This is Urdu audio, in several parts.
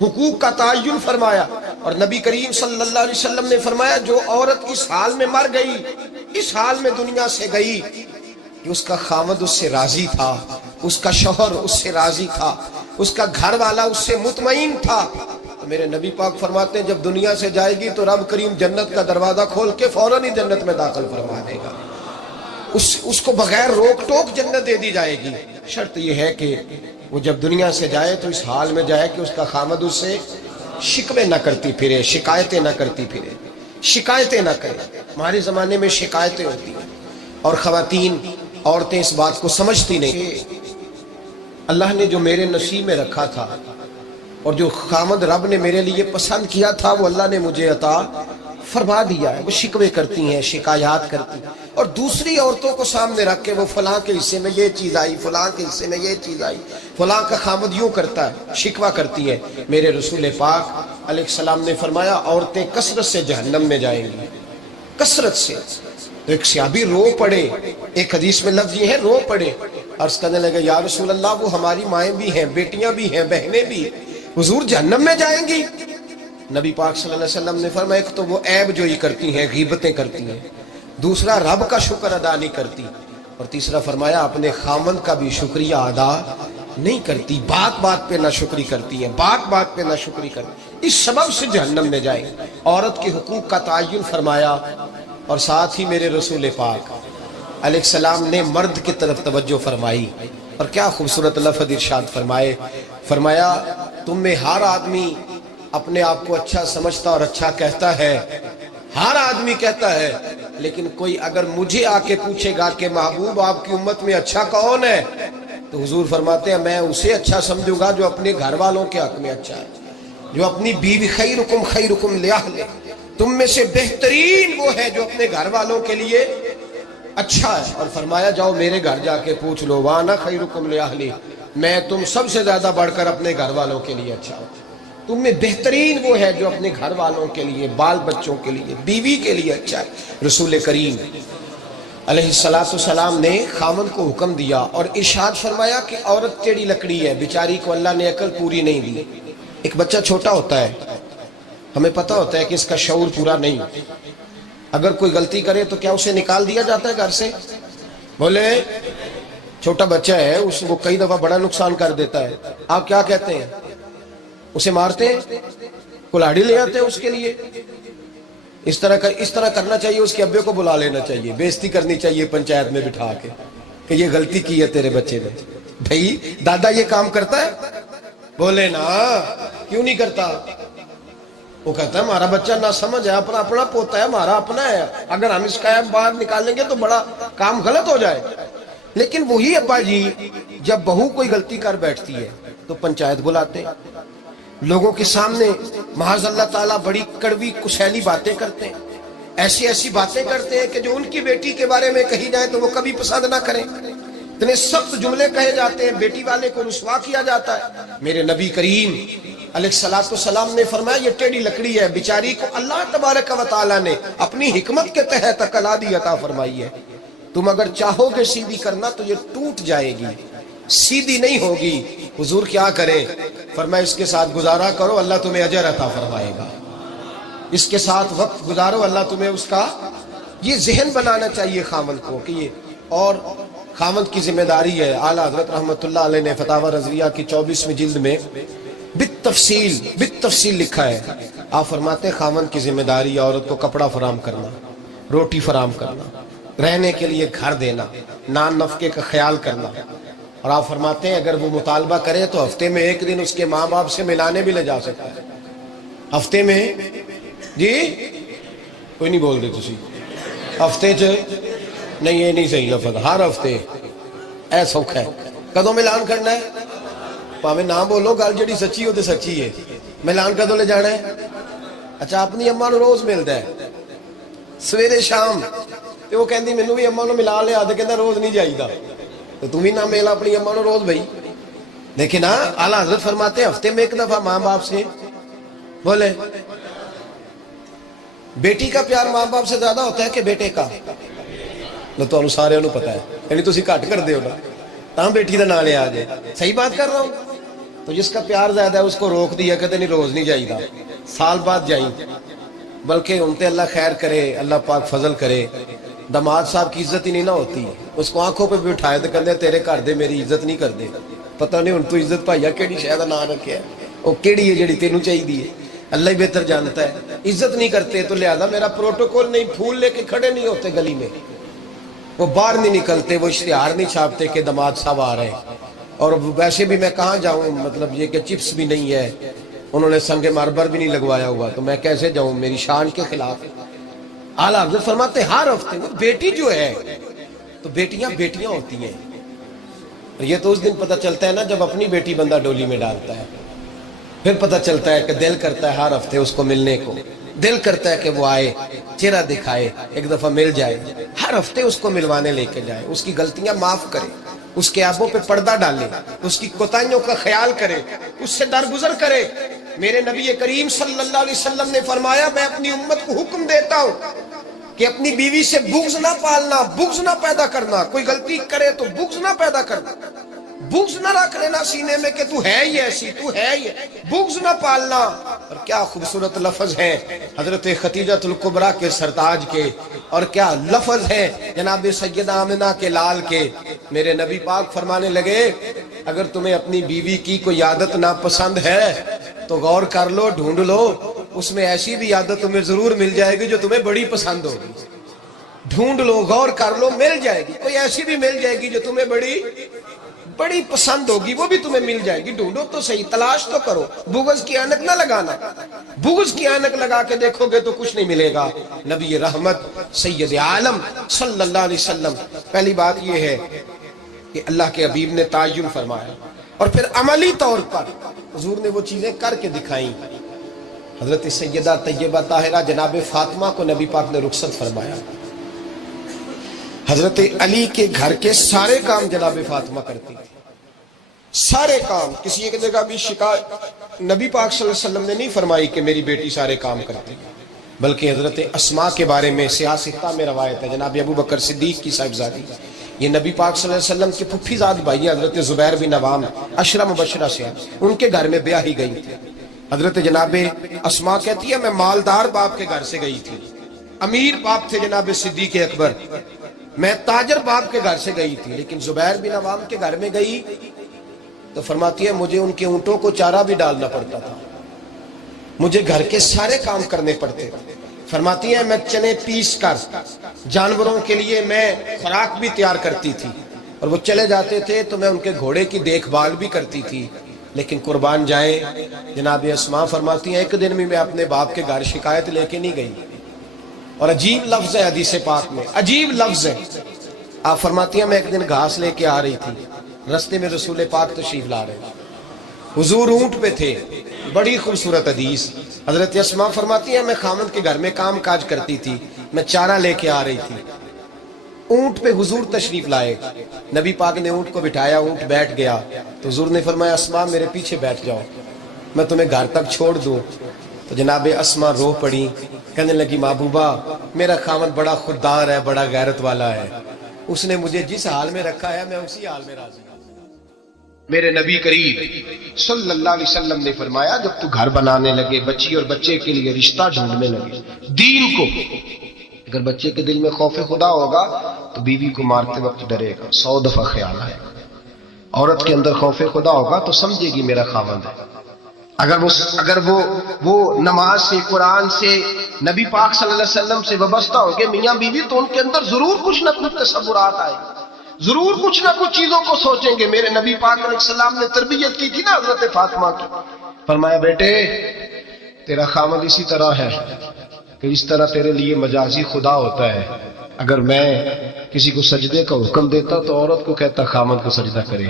حقوق کا تعین فرمایا، اور نبی کریم صلی اللہ علیہ وسلم نے فرمایا جو عورت اس حال میں مر گئی، اس حال میں دنیا سے گئی کہ اس کا خاوند اس سے راضی تھا، اس کا شوہر اس سے راضی تھا، اس کا گھر والا اس سے مطمئن تھا، تو میرے نبی پاک فرماتے ہیں جب دنیا سے جائے گی تو رب کریم جنت کا دروازہ کھول کے فوراً ہی جنت میں داخل فرما دے گا، اس کو بغیر روک ٹوک جنت دے دی جائے گی۔ شرط یہ ہے کہ وہ جب دنیا سے جائے تو اس حال میں جائے کہ اس کا خامد اس سے شکوے نہ کرتی پھرے، شکایتیں نہ کرتی پھرے، شکایتیں نہ کرے۔ ہمارے زمانے میں شکایتیں ہوتی ہیں اور خواتین، عورتیں اس بات کو سمجھتی نہیں کہ اللہ نے جو میرے نصیب میں رکھا تھا اور جو خامد رب نے میرے لیے پسند کیا تھا وہ اللہ نے مجھے عطا فرما دیا ہے۔ وہ شکوے کرتی ہیں، شکایات کرتی ہیں، اور دوسری عورتوں کو سامنے رکھ کے وہ فلاں کے حصے میں یہ چیز آئی، فلاں کے حصے میں یہ چیز آئی، فلاں کا خامد یوں کرتا ہے، شکوہ کرتی ہے۔ میرے رسول پاک علیہ السلام نے فرمایا عورتیں کثرت سے جہنم میں جائیں گی، کثرت سے۔ تو ایک صحابی رو پڑے، ایک حدیث میں لفظ یہ ہے رو پڑے، عرض کرنے لگے یا رسول اللہ وہ ہماری مائیں بھی ہیں، بیٹیاں بھی ہیں، بہنیں بھی، حضور جہنم میں جائیں گی؟ نبی پاک صلی اللہ علیہ وسلم نے فرمایا ایک تو وہ عیب جوئی کرتی ہیں، غیبتیں کرتی ہیں، دوسرا رب کا شکر ادا نہیں کرتی، اور تیسرا فرمایا اپنے خامند کا بھی شکریہ ادا نہیں کرتی، بات بات پہ نہ شکری کرتی ہیں، بات بات پہ نہ شکری کرتی، اس سبب سے جہنم میں جائیں۔ عورت کے حقوق کا تعین فرمایا، اور ساتھ ہی میرے رسول پاک علیہ السلام نے مرد کی طرف توجہ فرمائی، اور کیا خوبصورت لفظ ارشاد فرمائے، فرمایا تم میں ہر آدمی اپنے آپ کو اچھا سمجھتا اور اچھا کہتا ہے، ہر آدمی کہتا ہے، لیکن کوئی اگر مجھے آ کے پوچھے گا کہ محبوب آپ کی امت میں اچھا کون ہے، تو حضور فرماتے ہیں میں اسے اچھا سمجھوں گا جو اپنے گھر والوں کے حق میں اچھا ہے، جو اپنی بیوی خیرکم لأہلہ، تم میں سے بہترین وہ ہے جو اپنے گھر والوں کے لیے اچھا ہے، اور فرمایا جاؤ میرے گھر جا کے پوچھ لو وانا خیرکم لأہلہ، میں تم سب سے زیادہ بڑھ کر اپنے گھر والوں کے لیے اچھا ہوں، تم میں بہترین وہ ہے جو اپنے گھر والوں کے لیے، بال بچوں کے لیے، بیوی کے لیے اچھا ہے۔ رسول کریم علیہ السلام نے خامن کو حکم دیا اور ارشاد فرمایا کہ عورت ٹیڑھی لکڑی ہے، بیچاری کو اللہ نے عقل پوری نہیں دی۔ ایک بچہ چھوٹا ہوتا ہے، ہمیں پتہ ہوتا ہے کہ اس کا شعور پورا نہیں، اگر کوئی غلطی کرے تو کیا اسے نکال دیا جاتا ہے گھر سے؟ بولے چھوٹا بچہ ہے، وہ کئی دفعہ بڑا نقصان کر دیتا ہے، آپ کیا کہتے ہیں؟ اسے مارتے ہیں، کلاڑی لے آتے ہیں اس کے لیے؟ اس طرح کرنا چاہیے، اس کے ابے کو بلا لینا چاہیے، بےعزتی کرنی چاہیے پنچایت میں بٹھا کے کہ یہ غلطی کی ہے تیرے بچے نے۔ بھائی دادا یہ کام کرتا ہے؟ بولے نا، کیوں نہیں کرتا؟ وہ کہتا ہے ہمارا بچہ نہ سمجھ ہے، اپنا پوتا ہے، ہمارا اپنا ہے، اگر ہم اس کا باہر نکالیں گے تو بڑا کام غلط ہو جائے۔ لیکن وہی ابا جی جب بہو کوئی غلطی کر بیٹھتی ہے تو پنچایت بلاتے ہیں، لوگوں کے سامنے معاذ اللہ تعالیٰ بڑی کڑوی کسیلی باتیں کرتے ہیں، ایسی باتیں کرتے ہیں کہ جو ان کی بیٹی کے بارے میں کہی جائے تو وہ کبھی پسند نہ کریں، اتنے سخت جملے کہے جاتے ہیں، بیٹی والے کو رسوا کیا جاتا ہے۔ میرے نبی کریم علیہ السلام نے فرمایا یہ ٹیڑھی لکڑی ہے، بیچاری کو اللہ تبارک و تعالیٰ نے اپنی حکمت کے تحت عقل عطا فرمائی ہے، تم اگر چاہو گے سیدھی کرنا تو یہ ٹوٹ جائے گی، سیدھی نہیں ہوگی۔ حضور کیا کریں؟ فرمایا اس کے ساتھ گزارا کرو، اللہ تمہیں اجر عطا فرمائے گا، اس کے ساتھ وقت گزارو، اللہ تمہیں اس کا، یہ ذہن بنانا چاہیے خامند کو کہ یہ، اور خامند کی ذمہ داری ہے۔ اعلیٰ حضرت رحمت اللہ علیہ نے فتاوی رضویہ کی 24ویں جلد میں بالتفصیل لکھا ہے، آپ فرماتے ہیں خامند کی ذمہ داری عورت کو کپڑا فراہم کرنا، روٹی فراہم کرنا، رہنے کے لیے گھر دینا، نان نفقے کا خیال کرنا، اور آپ فرماتے ہیں اگر وہ مطالبہ کرے تو ہفتے میں ایک دن اس کے ماں باپ سے ملانے بھی لے جا سکتا ہے، ہفتے میں، جی کوئی نہیں بول دے تسی، ہفتے نہیں، یہ نہیں صحیح لفظ، ہر ہفتے اے سوکھ ہے، کدوں ملان کرنا ہے؟ پاویں نہ بولو، گل جڑی سچی ہو تے سچی ہے، ملان کدوں لے جانا ہے؟ اچھا اپنی اماں نو روز ملتا ہے سویرے شام، تے وہ کہندی مینوں بھی اماں نو ملا لیا، تے کہندا روز نہیں جائیدا، تو تم ہی نہ ملا اپنی اماں نو روز بھائی۔ لیکن اعلیٰ حضرت فرماتے ہیں ہفتے میں ایک دفعہ ماں باپ سے، بولے بیٹی کا پیار ماں باپ سے زیادہ ہوتا ہے کہ بیٹے کا؟ تو انہوں سارے پتا ہے، یعنی تسی گھٹ کر دے ہو نا، تاں بیٹی دا نام لے آ جائے، صحیح بات کر رہا ہوں، تو جس کا پیار زیادہ ہے اس کو روک دیا کہتے نہیں روز نہیں جائیے سال بعد جائیں بلکہ ان تے اللہ خیر کرے اللہ پاک فضل کرے داماد صاحب کی عزت ہی نہیں نہ ہوتی اس کو آنکھوں پہ بھی اٹھائے تو کہتے تیرے گھر دے میری عزت نہیں کر دے پتہ نہیں ان تو عزت بھائیا کیڑی شاید نہ رکھے ہے وہ کیڑی ہے جڑی تینوں چاہیے اللہ ہی بہتر جانتا ہے عزت نہیں کرتے تو لہذا میرا پروٹوکول نہیں پھول لے کے کھڑے نہیں ہوتے گلی میں وہ باہر نہیں نکلتے وہ اشتہار نہیں چھاپتے کہ داماد صاحب آ رہے ہیں اور ویسے بھی میں کہاں جاؤں مطلب یہ کہ چپس بھی نہیں ہے انہوں نے سنگ ماربر بھی نہیں لگوایا ہوا تو میں کیسے جاؤں میری شان کے خلاف اعلیٰ حضرت فرماتے ہر ہفتے وہ بیٹی جو ہے تو بیٹیاں بیٹیاں ہوتی ہیں اور یہ تو اس دن پتہ چلتا ہے نا جب اپنی بیٹی بندہ ڈولی میں ڈالتا ہے پھر پتہ چلتا ہے کہ دل کرتا ہے ہر ہفتے اس کو ملنے کو دل کرتا ہے کہ وہ آئے چہرہ دکھائے ایک دفعہ مل جائے ہر ہفتے اس کو ملوانے لے کے جائے اس کی غلطیاں معاف کرے اس کے عیبوں پہ پردہ ڈالے اس کی کوتاہیوں کا خیال کرے اس سے درگزر کرے میرے نبی کریم صلی اللہ علیہ وسلم نے فرمایا میں اپنی امت کو حکم دیتا ہوں کہ اپنی بیوی سے بغض نہ پالنا بغض نہ پیدا کرنا کوئی غلطی کرے تو بغض نہ پیدا کرنا بغض نہ رکھ لینا سینے میں کہ تو ہے ہی ایسی تو ہے ہی بغض نہ پالنا اور کیا خوبصورت لفظ ہیں حضرت خدیجہ الکبریٰ کے سرتاج کے اور کیا لفظ ہیں جناب سیدہ آمنہ کے لال کے میرے نبی پاک فرمانے لگے اگر تمہیں اپنی بیوی کی کوئی عادت ناپسند ہے تو غور کر لو ڈھونڈ لو اس میں ایسی بھی عادت تمہیں ضرور مل جائے گی جو تمہیں بڑی پسند ہوگی ڈھونڈ لو غور کر لو مل جائے گی کوئی ایسی بھی مل جائے گی جو تمہیں بڑی پسند ہوگی وہ بھی تمہیں مل جائے گی ڈھونڈو تو صحیح تلاش تو کرو بغض کی اینک نہ لگانا بغض کی اینک لگا کے دیکھو گے تو کچھ نہیں ملے گا نبی رحمت سید عالم صلی اللہ علیہ وسلم پہلی بات یہ ہے کہ اللہ کے حبیب نے تعین فرمایا اور پھر عملی طور پر حضور نے وہ چیزیں کر کے دکھائیں حضرت سیدہ طیبہ طاہرہ جناب فاطمہ کو نبی پاک نے رخصت فرمایا حضرت علی کے گھر کے سارے کام جناب فاطمہ کرتی تھی سارے کام کسی ایک جگہ بھی شکایت نبی پاک صلی اللہ علیہ وسلم نے نہیں فرمائی کہ میری بیٹی سارے کام کرتی بلکہ حضرت اسماء کے بارے میں سیاستہ میں روایت ہے جناب ابو بکر صدیق کی صاحبزادی یہ نبی پاک صلی اللہ علیہ وسلم کے پھپھی زاد بھائی حضرت زبیر بن عوام عشرہ مبشرہ سے ان کے گھر میں بیاہی گئی تھی حضرت جناب اسماء کہتی ہے میں مالدار باپ کے گھر سے گئی تھی امیر باپ تھے جناب صدیق اکبر میں تاجر باپ کے گھر سے گئی تھی لیکن زبیر بن عوام کے گھر میں گئی تو فرماتی ہے مجھے ان کے اونٹوں کو چارہ بھی ڈالنا پڑتا تھا مجھے گھر کے سارے کام کرنے پڑتے فرماتی ہے میں چنے پیس کر جانوروں کے لیے میں خوراک بھی تیار کرتی تھی اور وہ چلے جاتے تھے تو میں ان کے گھوڑے کی دیکھ بھال بھی کرتی تھی لیکن قربان جائیں جناب اسماء فرماتی ہیں ایک دن بھی میں اپنے باپ کے گھر شکایت لے کے نہیں گئی اور عجیب لفظ ہے حدیث پاک میں عجیب لفظ ہے آپ فرماتی ہیں میں ایک دن گھاس لے کے آ رہی تھی رستے میں رسول پاک تشریف لا رہے تھے حضور اونٹ پہ تھے بڑی خوبصورت حدیث حضرت اسماء فرماتی ہیں میں خامند کے گھر میں کام کاج کرتی تھی میں چارہ لے کے آ رہی تھی اونٹ پہ حضور تشریف لائے نبی پاک نے اونٹ کو بٹھایا اونٹ بیٹھ گیا تو حضور نے فرمایا اسماء میرے پیچھے بیٹھ جاؤ میں تمہیں گھر تک چھوڑ دوں تو جناب اسماء رو پڑی کہنے لگی محبوبہ میرا خامد بڑا خوددار ہے بڑا غیرت والا ہے اس نے مجھے جس حال میں رکھا ہے میں اسی حال میں راضی ہوں میرے نبی کریم صلی اللہ علیہ وسلم نے فرمایا جب تو گھر بنانے لگے بچی اور بچے کے لیے رشتہ ڈھونڈنے لگے دین کو اگر بچے کے دل میں خوف خدا ہوگا تو بیوی کو مارتے وقت ڈرے گا 100 دفعہ خیال آئے گا عورت کے اندر خوف خدا ہوگا تو سمجھے گی میرا خاوند ہے اگر وہ نماز سے قرآن سے نبی پاک صلی اللہ علیہ وسلم سے وابستہ ہو گئے میاں بیوی تو ان کے اندر ضرور کچھ نہ کچھ تصورات آئے ضرور کچھ نہ کچھ چیزوں کو سوچیں گے میرے نبی پاک علیہ السلام نے تربیت کی تھی نا حضرت فاطمہ کی فرمایا بیٹے تیرا خامد اسی طرح ہے کہ اس طرح تیرے لیے مجازی خدا ہوتا ہے اگر میں کسی کو سجدے کا حکم دیتا تو عورت کو کہتا خامد کو سجدہ کرے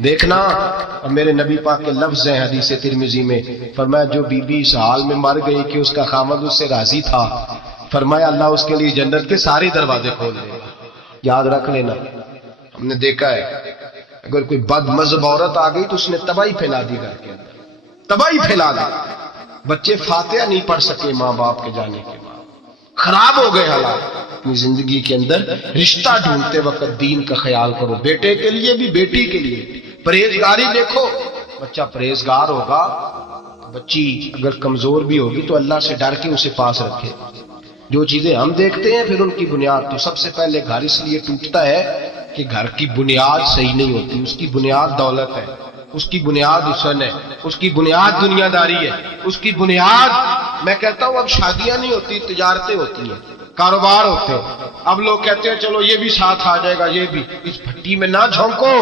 دیکھنا اور میرے نبی پاک کے لفظ ہیں حدیث ترمذی میں فرمایا جو بی بی اس حال میں مر گئی کہ اس کا خامد اس سے راضی تھا فرمایا اللہ اس کے لیے جنت کے سارے دروازے کھول دے گا یاد رکھ لینا ہم نے دیکھا ہے اگر کوئی بد مذہب عورت آ گئی تو اس نے تباہی پھیلا دی گھر کے اندر تباہی پھیلا دی بچے فاتحہ نہیں پڑھ سکے ماں باپ کے جانے کے بعد خراب ہو گئے حالات اپنی زندگی کے اندر رشتہ ڈھونڈتے وقت دین کا خیال کرو بیٹے کے لیے بھی بیٹی کے لیے پرہیزگاری دیکھو بچہ پرہیزگار ہوگا، بچی اگر کمزور بھی ہوگی تو اللہ سے ڈر کے اسے پاس رکھے۔ جو چیزیں ہم دیکھتے ہیں پھر ان کی بنیاد، تو سب سے پہلے گھر اس لیے ٹوٹتا ہے کہ گھر کی بنیاد صحیح نہیں ہوتی۔ اس کی بنیاد دولت ہے، اس کی بنیاد حسن ہے، اس کی بنیاد دنیا داری ہے، اس کی بنیاد، میں کہتا ہوں اب شادیاں نہیں ہوتی، تجارتیں ہوتی ہیں، کاروبار ہوتے ہیں۔ اب لوگ کہتے ہیں چلو یہ بھی ساتھ آ جائے گا، یہ بھی، اس بھٹی میں نہ جھونکو،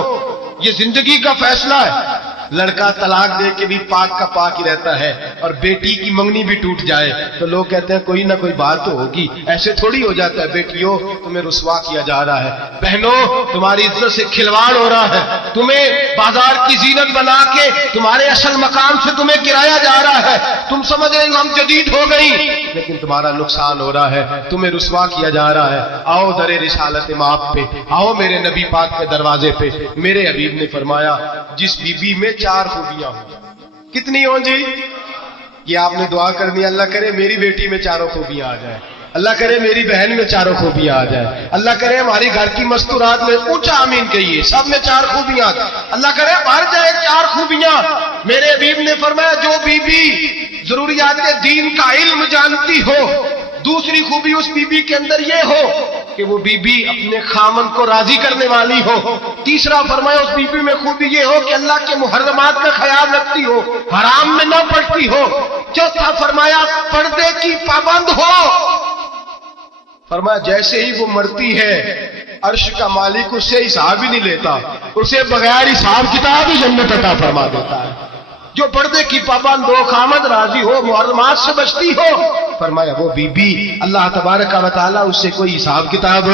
یہ زندگی کا فیصلہ ہے۔ لڑکا طلاق دے کے بھی پاک کا پاک ہی رہتا ہے، اور بیٹی کی منگنی بھی ٹوٹ جائے تو لوگ کہتے ہیں کوئی نہ کوئی بات تو ہوگی، ایسے تھوڑی ہو جاتا ہے۔ بیٹیوں تمہیں رسوا کیا جا رہا ہے، بہنوں تمہاری عزت سے کھلواڑ ہو رہا ہے، تمہیں بازار کی زینت بنا کے تمہارے اصل مقام سے تمہیں گرایا جا رہا ہے۔ تم سمجھ رہے ہو ہم جدید ہو گئی، لیکن تمہارا نقصان ہو رہا ہے، تمہیں رسوا کیا جا رہا ہے۔ آؤ در رسالت ماپ پہ، آؤ میرے نبی پاک کے دروازے پہ۔ میرے حبیب نے فرمایا جس بی بی میں 4 خوبیاں ہوں، کتنی ہوں جی؟ یہ آپ نے دعا کرنی، اللہ کرے میری بیٹی میں 4 خوبیاں آ جائیں، اللہ کرے میری بہن میں 4 خوبیاں آ جائیں، اللہ کرے ہماری گھر کی مستورات میں، اونچا آمین کہیے، سب میں 4 خوبیاں، اللہ کرے بھر جائے 4 خوبیاں۔ میرے حبیب نے فرمایا جو بی بی ضروریات دین کا علم جانتی ہو، دوسری خوبی اس بی بی کے اندر یہ ہو کہ وہ بی بی اپنے خامن کو راضی کرنے والی ہو، تیسرا فرمایا اس بی بی میں خوبی یہ ہو کہ اللہ کے محرمات کا خیال رکھتی ہو، حرام میں نہ پڑتی ہو، چوتھا فرمایا پردے کی پابند ہو۔ فرمایا جیسے ہی وہ مرتی ہے عرش کا مالک اس سے حساب ہی نہیں لیتا، اسے بغیر حساب کتاب ہی جنت عطا فرما دیتا ہے۔ جو پردے کی پابند ہو، خامد راضی ہو، محرمات سے بچتی ہو، فرمایا وہ بی بی اللہ تبارک و تعالیٰ اس سے کوئی حساب کتاب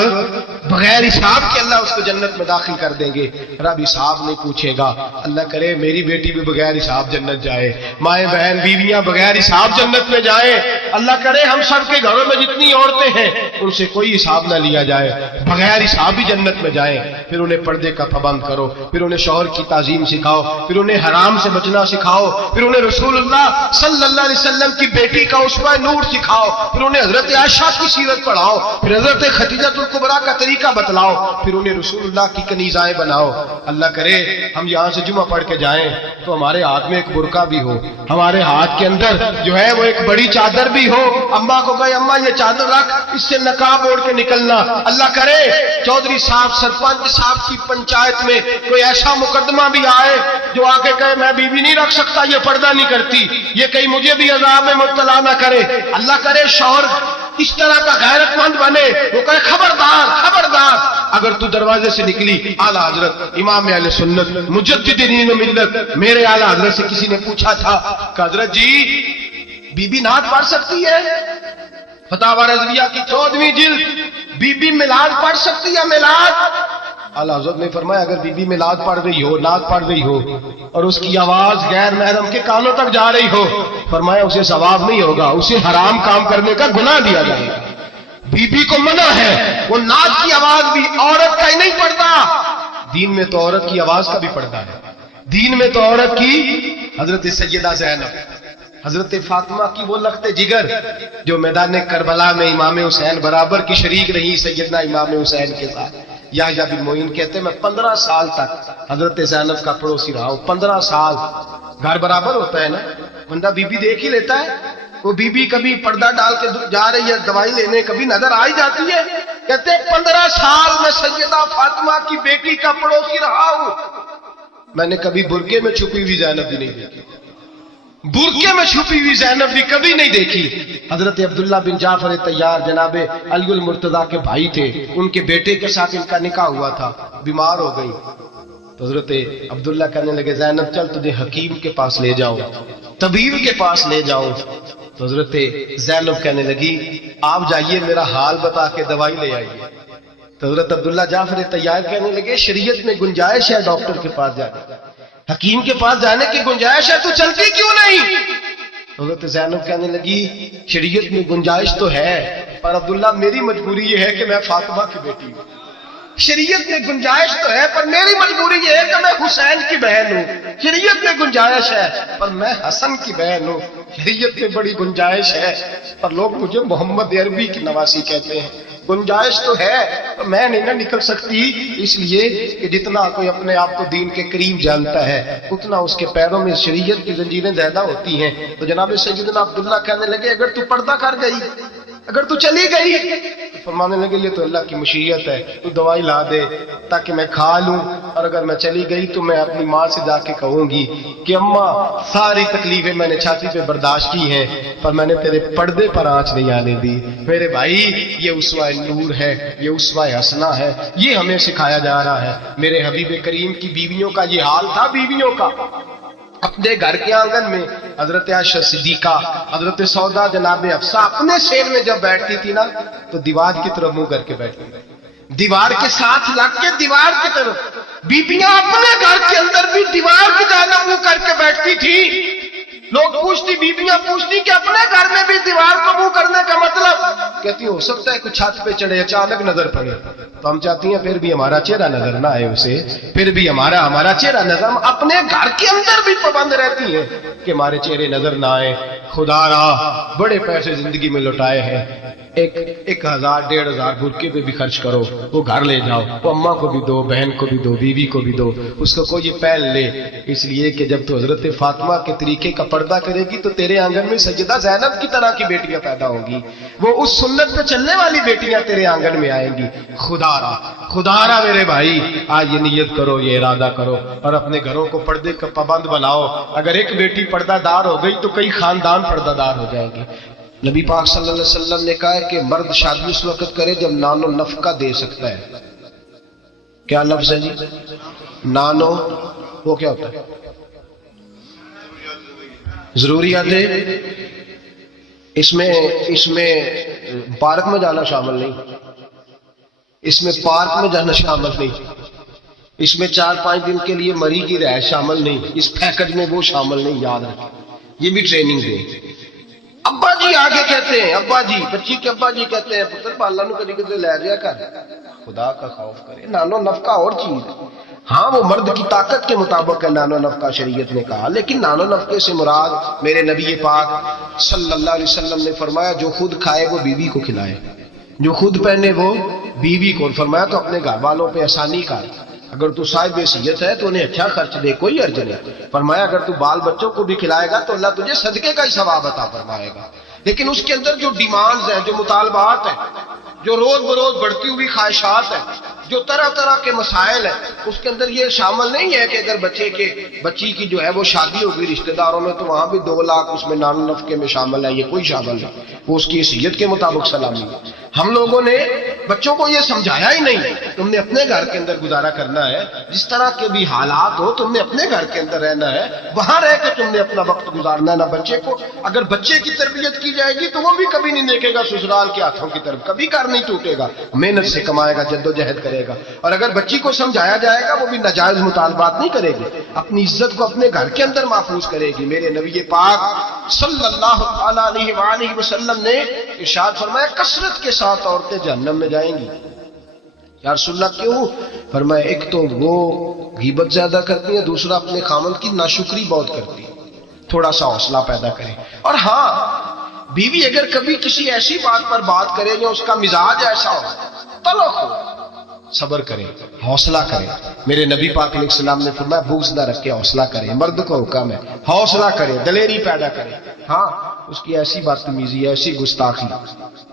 بغیر حساب کے اللہ اس کو جنت میں داخل کر دیں گے۔ رب حساب نہیں پوچھے گا۔ اللہ کرے میری بیٹی بھی بغیر حساب جنت جائے، مائیں بہن بیویاں بغیر حساب جنت میں جائیں۔ اللہ کرے ہم سب کے گھروں میں جتنی عورتیں ہیں ان سے کوئی حساب نہ لیا جائے، بغیر حساب ہی جنت میں جائیں۔ پھر انہیں پردے کا پابند کرو، پھر انہیں شوہر کی تعظیم سکھاؤ، پھر انہیں حرام سے بچنا سکھاؤ، پھر انہیں رسول اللہ صلی اللہ علیہ وسلم کی بیٹی کا اسوہ نور سکھاؤ، پھر انہیں حضرت عائشہ کی سیرت پڑھاؤ، پھر حضرت خدیجہ الکبریٰ کا طریقہ بتلاؤ، پھر انہیں رسول اللہ کی کنیزائیں بناؤ۔ اللہ کرے ہم یہاں سے جمعہ پڑھ کے جائیں تو ہمارے ہاتھ میں ایک برقع بھی ہو، ہمارے ہاتھ کے اندر جو ہے وہ ایک بڑی چادر بھی ہو۔ اماں کو کہے اماں یہ چادر رکھ، اس سے نقاب اوڑھ کے نکلنا۔ اللہ کرے چودھری صاحب سرپنچ صاحب کی پنچایت میں کوئی ایسا مقدمہ بھی آئے جو آ کے کہے میں بیوی نہیں رکھ سکتا، یہ پردہ نہیں کرتی، یہ کہیں مجھے بھی عذاب میں مبتلا نہ کرے۔ اللہ کرے شوہر اس طرح کا غیرت مند بنے، وہ کہے خبردار خبردار، اگر تو دروازے سے نکلی اعلیٰ حضرت امام اہل سنت مجدد دین و ملت میرے اعلیٰ حضرت سے کسی نے پوچھا تھا کہ حضرت جی بی بی نعت پڑھ سکتی ہے؟ فتاوی رضویہ کی 14ویں جلد، بی بی میلاد پڑھ سکتی ہے؟ میلاد اعلیٰ حضرت نے فرمایا اگر بی بی میلاد پڑھ رہی ہو، نعت پڑھ رہی ہو اور اس کی آواز غیر محرم کے کانوں تک جا رہی ہو، فرمایا اسے ثواب نہیں ہوگا، اسے حرام کام کرنے کا گناہ دیا جائے گا۔ بی بی کو منع ہے، وہ نعت کی آواز بھی عورت کا ہی نہیں پڑتا، دین میں تو عورت کی آواز کا بھی پڑتا ہے، دین میں تو عورت کی۔ حضرت سیدہ زینب، حضرت فاطمہ کی وہ لخت جگر جو میدان کربلا میں امام حسین برابر کی شریک رہی سیدنا امام حسین کے ساتھ۔ یحییٰ بن معین کہتے ہیں میں 15 سال تک حضرت زینب کا پڑوسی رہا ہوں، 15 سال۔ گھر برابر ہوتا ہے نا، بندہ بی بی دیکھ ہی لیتا ہے، وہ بی بی کبھی پردہ ڈال کے جا رہی ہے دوائی لینے، کبھی نظر آ ہی جاتی ہے۔ کہتے ہیں 15 سال میں سیدہ فاطمہ کی بیٹی کا پڑوسی رہا ہوں، میں نے کبھی برقعے میں چھپی ہوئی زینب بھی نہیں دیکھی، برقعے میں چھپی ہوئی زینب بھی کبھی نہیں دیکھی۔ حضرت عبداللہ بن جعفر طیار جناب علی المرتضیٰ کے بھائی تھے، ان کے بیٹے کے ساتھ ان کا نکاح ہوا تھا، بیمار ہو گئی تو حضرت عبداللہ کہنے لگے زینب چل تجھے حکیم کے پاس لے جاؤں، طبیب کے پاس لے جاؤں۔ تو حضرت زینب کہنے لگی آپ جائیے میرا حال بتا کے دوائی لے آئیے۔ تو حضرت عبداللہ جعفر طیار کہنے لگے شریعت میں گنجائش ہے ڈاکٹر کے پاس جانے، حکیم کے پاس جانے کی گنجائش ہے، تو چلتی کیوں نہیں؟ حضرت زینب کہنے لگی شریعت میں گنجائش تو ہے، پر عبداللہ میری مجبوری یہ ہے کہ میں فاطمہ کی بیٹی ہوں، شریعت میں گنجائش تو ہے پر میری مجبوری یہ ہے کہ میں حسین کی بہن ہوں. شریعت میں گنجائش ہے پر میں حسن کی بہن ہوں. شریعت میں بڑی گنجائش ہے پر لوگ مجھے محمد عربی کی نواسی کہتے ہیں. گنجائش تو ہے پر میں نہیں نہ نکل سکتی، اس لیے کہ جتنا کوئی اپنے آپ کو دین کے قریب جانتا ہے اتنا اس کے پیروں میں شریعت کی زنجیریں زیادہ ہوتی ہیں. تو جناب سیدنا عبداللہ کہنے لگے اگر تو پردہ کر گئی، اگر تو چلی گئی، فرمانے لگے یہ تو اللہ کی مشیت ہے، تو دوائی لا دے تاکہ میں کھا لوں، اور اگر میں چلی گئی تو میں اپنی ماں سے جا کے کہوں گی کہ اماں ساری تکلیفیں میں نے چھاتی پہ برداشت کی ہیں پر میں نے تیرے پردے پر آنچ نہیں آنے دی. میرے بھائی یہ اسوہ نور ہے، یہ اسوہ حسنہ ہے، یہ ہمیں سکھایا جا رہا ہے. میرے حبیب کریم کی بیویوں کا یہ حال تھا. بیویوں کا اپنے گھر کے آنگن میں حضرت عائشہ صدیقہ، حضرت سودا جناب حفصہ اپنے شیر میں جب بیٹھتی تھی نا تو دیوار کی طرف منہ کر کے بیٹھتی تھی، دیوار کے ساتھ لگ کے دیوار کی طرف. بیبیاں اپنے گھر کے اندر بھی دیوار کی جانب منہ کر کے بیٹھتی تھی. لوگ پوچھتی، بیبیاں پوچھتی کہ اپنے گھر میں بھی دیوار کو منہ کرنے کا مطلب؟ کہتی ہو سکتا ہے کچھ چھت پہ چڑھے اچانک نظر پڑے تو ہم چاہتی ہیں پھر بھی ہمارا چہرہ نظر نہ آئے اسے، پھر بھی ہمارا چہرہ نظر. ہم اپنے گھر کے اندر بھی پابند رہتی ہیں کہ ہمارے چہرے نظر نہ آئے. خدا را بڑے پیسے زندگی میں لوٹائے ہیں، 1000 1500 برقعے پہ بھی خرچ کرو، وہ گھر لے جاؤ، وہ اماں کو بھی دو، بہن کو بھی دو، بیوی کو بھی دو، اس کو کوئی پہن لے. اس لیے کہ جب تو حضرت فاطمہ کے طریقے کا پردہ کرے گی تو تیرے آنگن میں سیدہ زینب کی طرح کی بیٹیاں پیدا ہوں گی، وہ اس سنت پہ چلنے والی بیٹیاں تیرے آنگن میں آئیں گی. خدا را میرے بھائی آج یہ نیت کرو، یہ ارادہ کرو اور اپنے گھروں کو پردے کا پابند بناؤ. اگر ایک بیٹی پردہ دار ہو گئی تو کئی خاندان پردہ دار ہو جائیں گے. نبی پاک صلی اللہ علیہ وسلم نے کہا ہے کہ مرد شادی اس وقت کرے جب نان و نفقہ دے سکتا ہے. کیا لفظ ہے جی؟ نان و، وہ کیا ہوتا ہے؟ ضروریات. اس میں پارک میں جانا شامل نہیں، اس میں پارک میں جانا شامل نہیں، اس میں 4-5 دن کے لیے مری کی رہائش شامل نہیں، اس پیکج میں وہ شامل نہیں. یاد رکھیں یہ بھی ٹریننگ دے. ابا جی آگے کہتے ہیں، ابا جی بچی کے ابا جی کہتے ہیں پتر پالا نو کدی کدی لے جایا کر، خدا کا خوف کرے. نانو نفقہ اور چیز ہے، ہاں وہ مرد کی طاقت کے مطابق ہے نانو نفقہ شریعت نے کہا، لیکن نانو نفقے سے مراد میرے نبی پاک صلی اللہ علیہ وسلم نے فرمایا جو خود کھائے وہ بیوی کو کھلائے، جو خود پہنے وہ بیوی کو. فرمایا تو اپنے گھر والوں پہ آسانی کر، اگر تو صاحب حیثیت ہے تو انہیں اچھا خرچ دے، کوئی حرج نہیں. فرمایا اگر تو بال بچوں کو بھی کھلائے گا تو اللہ تجھے صدقے کا ہی ثواب عطا فرمائے گا. لیکن اس کے اندر جو ڈیمانڈز ہیں، جو مطالبات ہیں، جو روز بروز بڑھتی ہوئی خواہشات ہیں، جو طرح طرح کے مسائل ہیں، اس کے اندر یہ شامل نہیں ہے کہ اگر بچی کی جو ہے وہ شادی ہو گئی رشتہ داروں میں تو وہاں بھی 2 لاکھ اس میں نان نفقے میں شامل ہے. یہ کوئی شامل نہیں، وہ اس کی حیثیت کے مطابق سلامی ہے. ہم لوگوں نے بچوں کو یہ سمجھایا ہی نہیں، تم نے اپنے گھر کے اندر گزارا کرنا ہے، جس طرح کے بھی حالات ہو تم نے اپنے گھر کے اندر رہنا ہے، وہاں رہ کے تم نے اپنا وقت گزارنا ہے. نہ بچے کو اگر بچے کی تربیت کی جائے گی تو وہ بھی کبھی نہیں دیکھے گا سسرال کے ہاتھوں کی طرف، کبھی کر نہیں ٹوٹے گا، محنت سے کمائے گا، جد و جہد کرے گا. اور اگر بچی کو سمجھایا جائے گا وہ بھی ناجائز مطالبات نہیں کرے گی، اپنی عزت کو اپنے گھر کے اندر محفوظ کرے گی. میرے نبی پاک صلی اللہ علیہ وآلہ وسلم نے ارشاد فرمایا کثرت کے ساتھ عورتیں جہنم میں جائیں گی. یا رسول اللہ کیوں؟ فرمایا ایک تو وہ غیبت زیادہ کرتی ہیں، دوسرا اپنے خامند کی ناشکری بہت کرتی ہے. تھوڑا سا حوصلہ پیدا کریں. اور ہاں بیوی اگر کبھی کسی ایسی بات پر بات کرے یا اس کا مزاج ایسا ہو، تلخ ہو، صبر کریں، حوصلہ کریں. میرے نبی پاک علیہ السلام نے فرمایا بغض نہ رکھ کے حوصلہ کریں. مرد کو حکم ہے حوصلہ کریں، دلیری پیدا کریں. ہاں اس کی ایسی بدتمیزی، ایسی گستاخی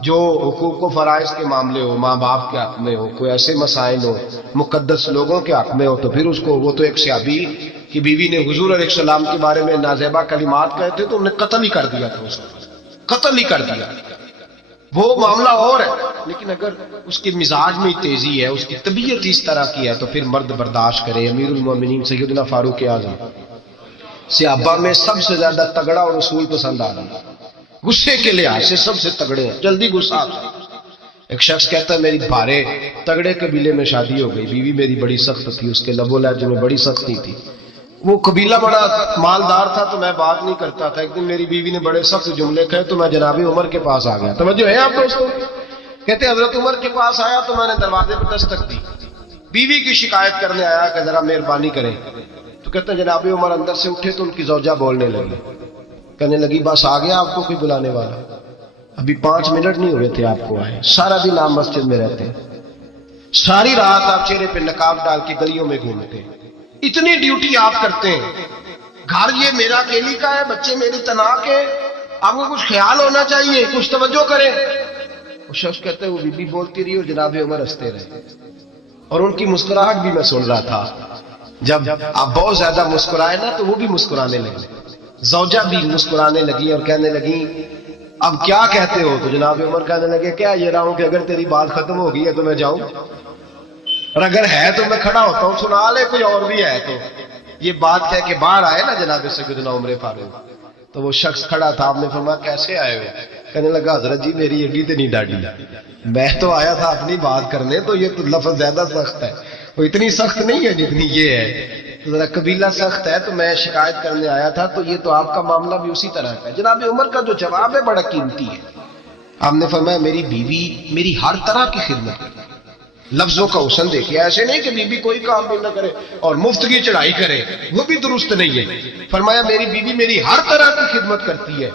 جو حقوق و فرائض کے معاملے ہو، ماں باپ کے حق میں ہو، کوئی ایسے مسائل ہو، مقدس لوگوں کے حق میں ہو، تو پھر اس کو، وہ تو ایک صحابی کی بیوی نے حضور علیہ السلام کے بارے میں نازیبا کلمات کہے تھے تو انہیں قتل ہی کر دیا تھا، اس کو قتل ہی کر دیا. وہ معاملہ اور ہے، لیکن اگر اس کے مزاج میں تیزی ہے، اس کی طبیعت اس طرح کی ہے تو پھر مرد برداشت کرے. امیر المومنین سیدنا فاروق اعظم صحابہ میں سب سے زیادہ تگڑا اور رسول پسند آدمی، غصے کے لحاظ سے سب سے تگڑے ہیں، جلدی غصہ آتا ہے. ایک شخص کہتا ہے میری بھارے تگڑے قبیلے میں شادی ہو گئی، بیوی میری بڑی سخت تھی، اس کے لب و لہجے میں بڑی سختی تھی. وہ قبیلہ بڑا مالدار تھا تو میں بات نہیں کرتا تھا. ایک دن میری بیوی نے بڑے سخت جملے کہے تو میں جناب عمر کے پاس آ گیا. توجہ ہے آپ دوستوں؟ کہتے حضرت عمر کے پاس آیا تو میں نے دروازے پر دستک دی. بیوی کی شکایت کرنے آیا کہ ذرا مہربانی کریں. تو کہتے ہیں جناب عمر اندر سے اٹھے تو ان کی زوجہ بولنے لگی, کہنے لگی بس آ گیا آپ کو کوئی بلانے والا, ابھی 5 منٹ نہیں ہوئے تھے آپ کو آئے, سارا دن آپ مسجد میں رہتے ہیں, ساری رات آپ چہرے پہ نقاب ڈال کے گلیوں میں گھومتے ہیں, اتنی ڈیوٹی آپ کرتے ہیں, گھر یہ میرا اکیلی کا ہے, بچے میری طلاق ہے, آپ کو کچھ خیال ہونا چاہیے, کچھ توجہ کریں. وہ شخص کہتے ہیں وہ بی بی بولتی رہی اور جناب عمر ہنستے رہے, اور ان کی مسکراہٹ بھی میں سن رہا تھا. جب آپ بہت زیادہ مسکرائے نا تو وہ بھی مسکرانے لگے, زوجہ بھی مسکرانے لگی اور کہنے لگی اب کیا کہتے ہو؟ تو جناب عمر کہنے لگے کیا یہ رہا ہوں کہ اگر تیری بات ختم ہو گئی ہے تو میں جاؤں, اور اگر ہے تو میں کھڑا ہوتا ہوں, سنا لے کوئی اور بھی ہے تو. یہ بات کہہ کے باہر آئے نا جناب سیدنا عمر فاروق, تو وہ شخص کھڑا تھا, آپ نے فرمایا کیسے آئے ہو؟ کہنے لگا حضرت جی میری ایڈی تو نہیں ڈاڈی, میں تو آیا تھا اپنی بات کرنے, تو یہ تو لفظ زیادہ سخت ہے, وہ اتنی سخت نہیں ہے جتنی یہ ہے, تو ذرا قبیلہ سخت ہے, تو میں شکایت کرنے آیا تھا, تو یہ تو آپ کا معاملہ بھی اسی طرح کا ہے. جناب عمر کا جو جواب ہے بڑا قیمتی ہے. آپ نے فرمایا میری بیوی میری ہر طرح کی خدمت کرتی ہے. لفظوں کا حسن دیکھیے, ایسے نہیں کہ بیوی کوئی کام بھی نہ کرے اور مفت کی چڑھائی کرے, وہ بھی درست نہیں ہے. فرمایا میری بیوی میری ہر طرح کی خدمت کرتی ہے,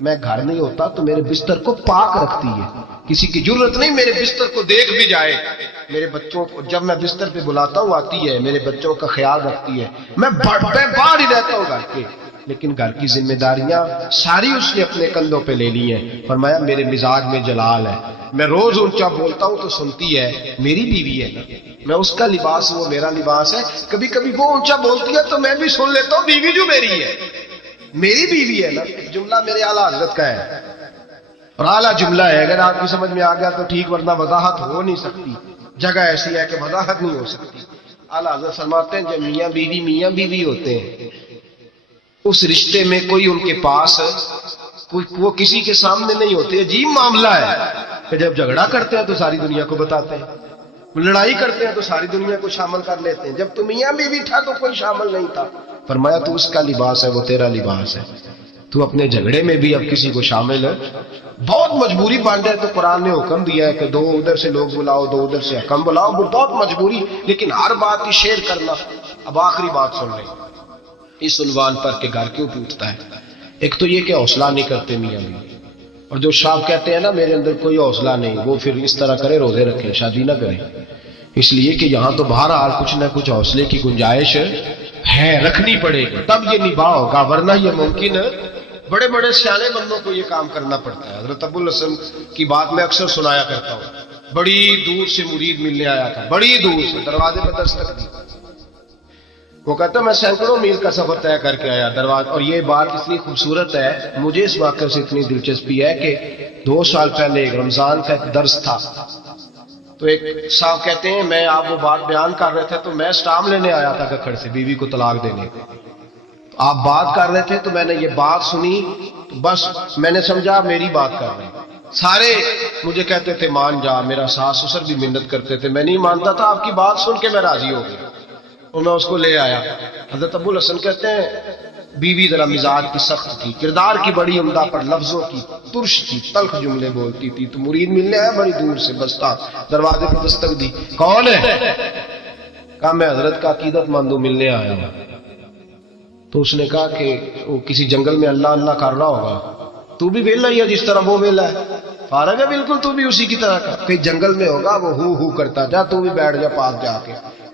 میں گھر نہیں ہوتا تو میرے بستر کو پاک رکھتی ہے, کسی کی ضرورت نہیں میرے بستر کو دیکھ بھی جائے, میرے بچوں کو جب میں بستر پہ بلاتا ہوں آتی ہے, میرے بچوں کا خیال رکھتی ہے, میں باہر ہی رہتا ہوں گھر کے, لیکن گھر کی ذمہ داریاں ساری اس نے اپنے کندھوں پہ لے لی ہیں. فرمایا میرے مزاج میں جلال ہے, میں روز اونچا بولتا ہوں تو سنتی ہے, میری بیوی ہے نا, میں اس کا لباس ہوں, وہ میرا لباس ہے, کبھی کبھی وہ اونچا بولتی ہے تو میں بھی سن لیتا ہوں, بیوی جو میری ہے میری بیوی ہے نا. جملہ میرے اعلیٰ حضرت کا ہے اور اعلیٰ جملہ ہے, اگر آپ کی سمجھ میں آ گیا تو ٹھیک, ورنہ وضاحت ہو نہیں سکتی, جگہ ایسی ہے کہ وضاحت نہیں ہو سکتی. اعلیٰ حضرت فرماتے ہیں جب میاں بیوی ہوتے ہیں, اس رشتے میں کوئی ان کے پاس وہ کسی کے سامنے نہیں ہوتے. عجیب معاملہ ہے کہ جب جھگڑا کرتے ہیں تو ساری دنیا کو بتاتے ہیں, لڑائی کرتے ہیں تو ساری دنیا کو شامل کر لیتے ہیں, جب تو میاں بیوی تھا تو کوئی شامل نہیں تھا. فرمایا تو اس کا لباس ہے, وہ تیرا لباس ہے, تو اپنے جھگڑے میں بھی اب کسی کو شامل ہے, بہت مجبوری بانٹے تو قرآن نے حکم دیا ہے کہ 2 ادھر سے لوگ بلاؤ, 2 ادھر سے حکم بلاؤ, بہت مجبوری, لیکن ہر بات کی شیئر کرنا. اب آخری بات سن لیں اس عنوان پر کہ گھر کیوں ٹوٹتا ہے. ایک تو یہ کہ حوصلہ نہیں کرتے میاں بیوی, اور جو صاحب کہتے ہیں نا میرے اندر کوئی حوصلہ نہیں, وہ پھر اس طرح کرے روزے رکھے, شادی نہ کرے, اس لیے کہ یہاں تو بہرحال کچھ نہ کچھ حوصلے کی گنجائش ہے, رکھنی پڑے گی تب یہ نباہ ہوگا, ورنہ یہ ممکن ہے. بڑے بڑے سیانے بندوں کو یہ کام کرنا پڑتا ہے. حضرت ابو الحسن کی بات میں اکثر سنایا کرتا ہوں, بڑی دور سے مرید ملنے آیا تھا, بڑی دور سے, دروازے پہ دستک دی. وہ کہتا میں سینکڑوں میل کا سفر طے کر کے آیا دروازہ, اور یہ بات اتنی خوبصورت ہے, مجھے اس واقعے سے اتنی دلچسپی ہے کہ 2 سال پہلے ایک رمضان کا ایک درس تھا, تو ایک صاحب کہتے ہیں میں آپ وہ بات بیان کر رہے تھے تو میں سٹام لینے آیا تھا ککھڑ سے بیوی کو طلاق دینے. آپ بات کر رہے تھے تو میں نے یہ بات سنی, تو بس میں نے سمجھا میری بات کر رہے ہیں. سارے مجھے کہتے تھے مان جا, میرا ساس سسر بھی منت کرتے تھے, میں نہیں مانتا تھا, آپ کی بات سن کے میں راضی ہو گیا اور میں اس کو لے آیا. حضرت ابو الحسن کہتے ہیں بیوی ذرا مزاج کی سخت تھی, کردار کی بڑی عمدہ, پر لفظوں کی ترش تھی, تلخ جملے بولتی تھی. تو مرید ملنے آیا بڑی دور سے, بستا دروازے پر دستک دی, کون ہے؟ کہا میں حضرت کا عقیدت مندوں ملنے آیا ہوں. تو اس نے کہا کہ وہ کسی جنگل میں اللہ اللہ کر رہا ہوگا, تو بھی ویلا ہی ہے جس طرح وہ ویلا ہے, فارغ ہے بالکل, تو بھی اسی کی طرح کا, کہیں جنگل میں ہوگا وہ ہو کرتا, جا تو بھی بیٹھ جا پاس جا کے,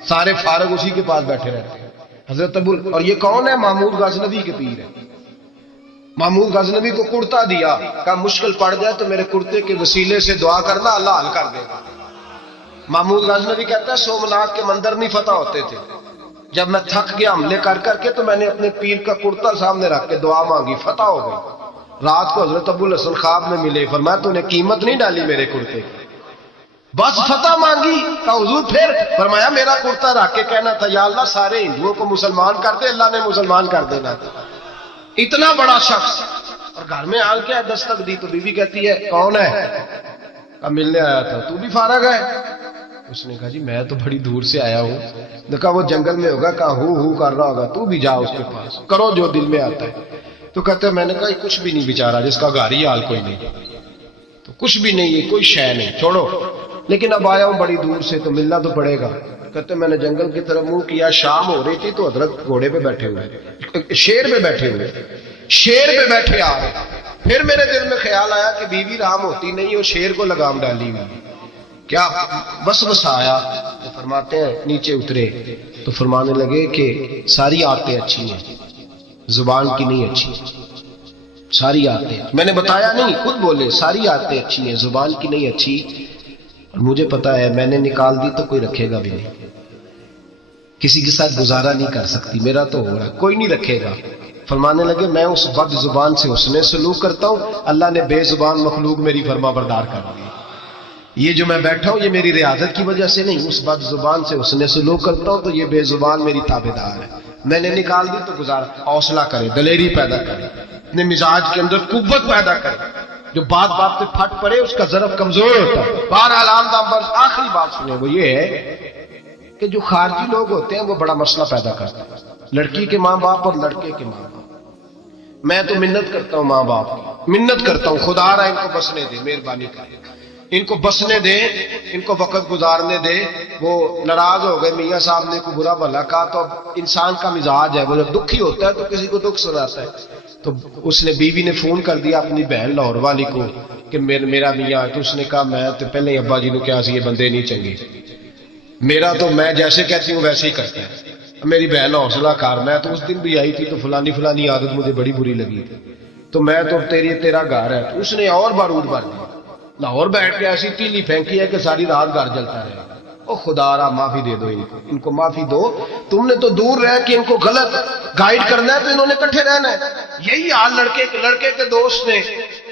سارے فارغ اسی کے پاس بیٹھے رہتے ہیں. حضرت ابو, اور یہ کون ہے؟ محمود غزنوی کے پیر ہے. محمود غزنوی کو کرتا دیا, کہا مشکل پڑ جائے تو میرے کرتے کے وسیلے سے دعا کرنا, اللہ حل کر دے گا. محمود غزنوی کہتا ہے سومناتھ کے مندر نہیں فتح ہوتے تھے, جب میں تھک گیا حملے کر کر کے تو میں نے اپنے پیر کا کرتا سامنے رکھ کے دعا مانگی, فتح ہو گئی. رات کو حضرت ابو الحسن خواب میں ملے, فرمایا تو نے قیمت نہیں ڈالی میرے کرتے کی, بس فتح مانگی. کہا حضور پھر؟ فرمایا میرا کرتا رکھ کے کہنا تھا یا اللہ سارے ہندوؤں کو مسلمان کر دے, اللہ نے مسلمان کر دینا تھا. اتنا بڑا شخص, اور گھر میں آ کے دستک دی. تو بیوی کہتی ہے کون ہے؟ کہا ملنے آیا تھا, تو بھی فارغ ہے؟ اس نے کہا جی میں تو بڑی دور سے آیا ہوں. کہا وہ جنگل میں ہوگا, کہا ہو کر رہا ہوگا, تو بھی جا اس کے پاس, کرو جو دل میں آتا ہے. تو کہتے ہیں میں نے کہا کچھ بھی نہیں بیچارہ, جس کا گھر ہی حال کوئی نہیں, تو کچھ بھی نہیں ہے, کوئی شے نہیں, چھوڑو, لیکن اب آیا ہوں بڑی دور سے تو ملنا تو پڑے گا. کہتے میں نے جنگل کی طرف منہ کیا، شام ہو رہی تھی تو حضرت گھوڑے پہ بیٹھے ہوئے، شیر پہ بیٹھے ہوئے، شیر پہ بیٹھے آ رہے۔ پھر میرے دل میں خیال آیا کہ بیوی رام ہوتی نہیں، وہ شیر کو لگام ڈالی ہوئی، کیا وسوسہ آیا؟ تو فرماتے ہیں نیچے اترے تو فرمانے لگے کہ ساری عادتیں اچھی ہیں، زبان کی نہیں اچھی، ساری عادتیں، میں نے بتایا نہیں، خود بولے ساری عادتیں اچھی ہیں، زبان کی نہیں اچھی، اور مجھے پتا ہے میں نے نکال دی تو کوئی رکھے گا بھی نہیں، کسی کے ساتھ گزارا نہیں کر سکتی، میرا تو ہو رہا ہے، کوئی نہیں رکھے گا۔ فرمانے لگے میں اس بد زبان سے حسن سلوک کرتا ہوں، اللہ نے بے زبان مخلوق میری فرما بردار کر دی، یہ جو میں بیٹھا ہوں یہ میری ریاضت کی وجہ سے نہیں، اس بد زبان سے حسن سلوک کرتا ہوں تو یہ بے زبان میری تابعدار ہے، میں نے نکال دی تو گزارا۔ حوصلہ کرے، دلیری پیدا کرے، اپنے مزاج کے اندر قوت پیدا کرے، جو بات بات پہ پھٹ پڑے اس کا ضرب کمزور ہوتا ہے۔ بہرحال عام آخری بات سنیں، وہ یہ ہے کہ جو خارجی لوگ ہوتے ہیں وہ بڑا مسئلہ پیدا کرتے ہیں، لڑکی کے ماں باپ اور لڑکے کے ماں باپ۔ میں تو منت کرتا ہوں ماں باپ کی، منت کرتا ہوں خدا را ان کو بسنے دے، مہربانی کر ان کو بسنے دے، ان کو وقت گزارنے دے۔ وہ ناراض ہو گئے، میاں صاحب نے کوئی برا بھلا کہا، تو انسان کا مزاج ہے، وہ جب دکھی ہوتا ہے تو کسی کو دکھ سناتا ہے۔ تو اس نے بیوی نے فون کر دیا اپنی بہن لاہور والی کو کہ میرا میاں، تو اس نے کہا میں تو پہلے ہی ابا جی نے کیا سی یہ بندے نہیں چنگے، میرا تو میں جیسے کہتی ہوں ویسے ہی کرتا ہے۔ میری بہن حوصلہ کار، میں تو اس دن بھی آئی تھی تو فلانی عادت مجھے بڑی بری لگی تھی، تو میں تو تیرا گھر ہے، تو اس نے اور بارود بھر دیا، لاہور بیٹھ کے ایسی تیلی پھینکی ہے کہ ساری رات گھر جلتا رہے۔ او خدا را معافی دے دو ان کو معافی دو، تم نے تو دور رہ کہ ان کو غلط گائیڈ کرنا ہے تو انہوں نے کٹھے رہنا ہے۔ یہی حال لڑکے کے دوست نے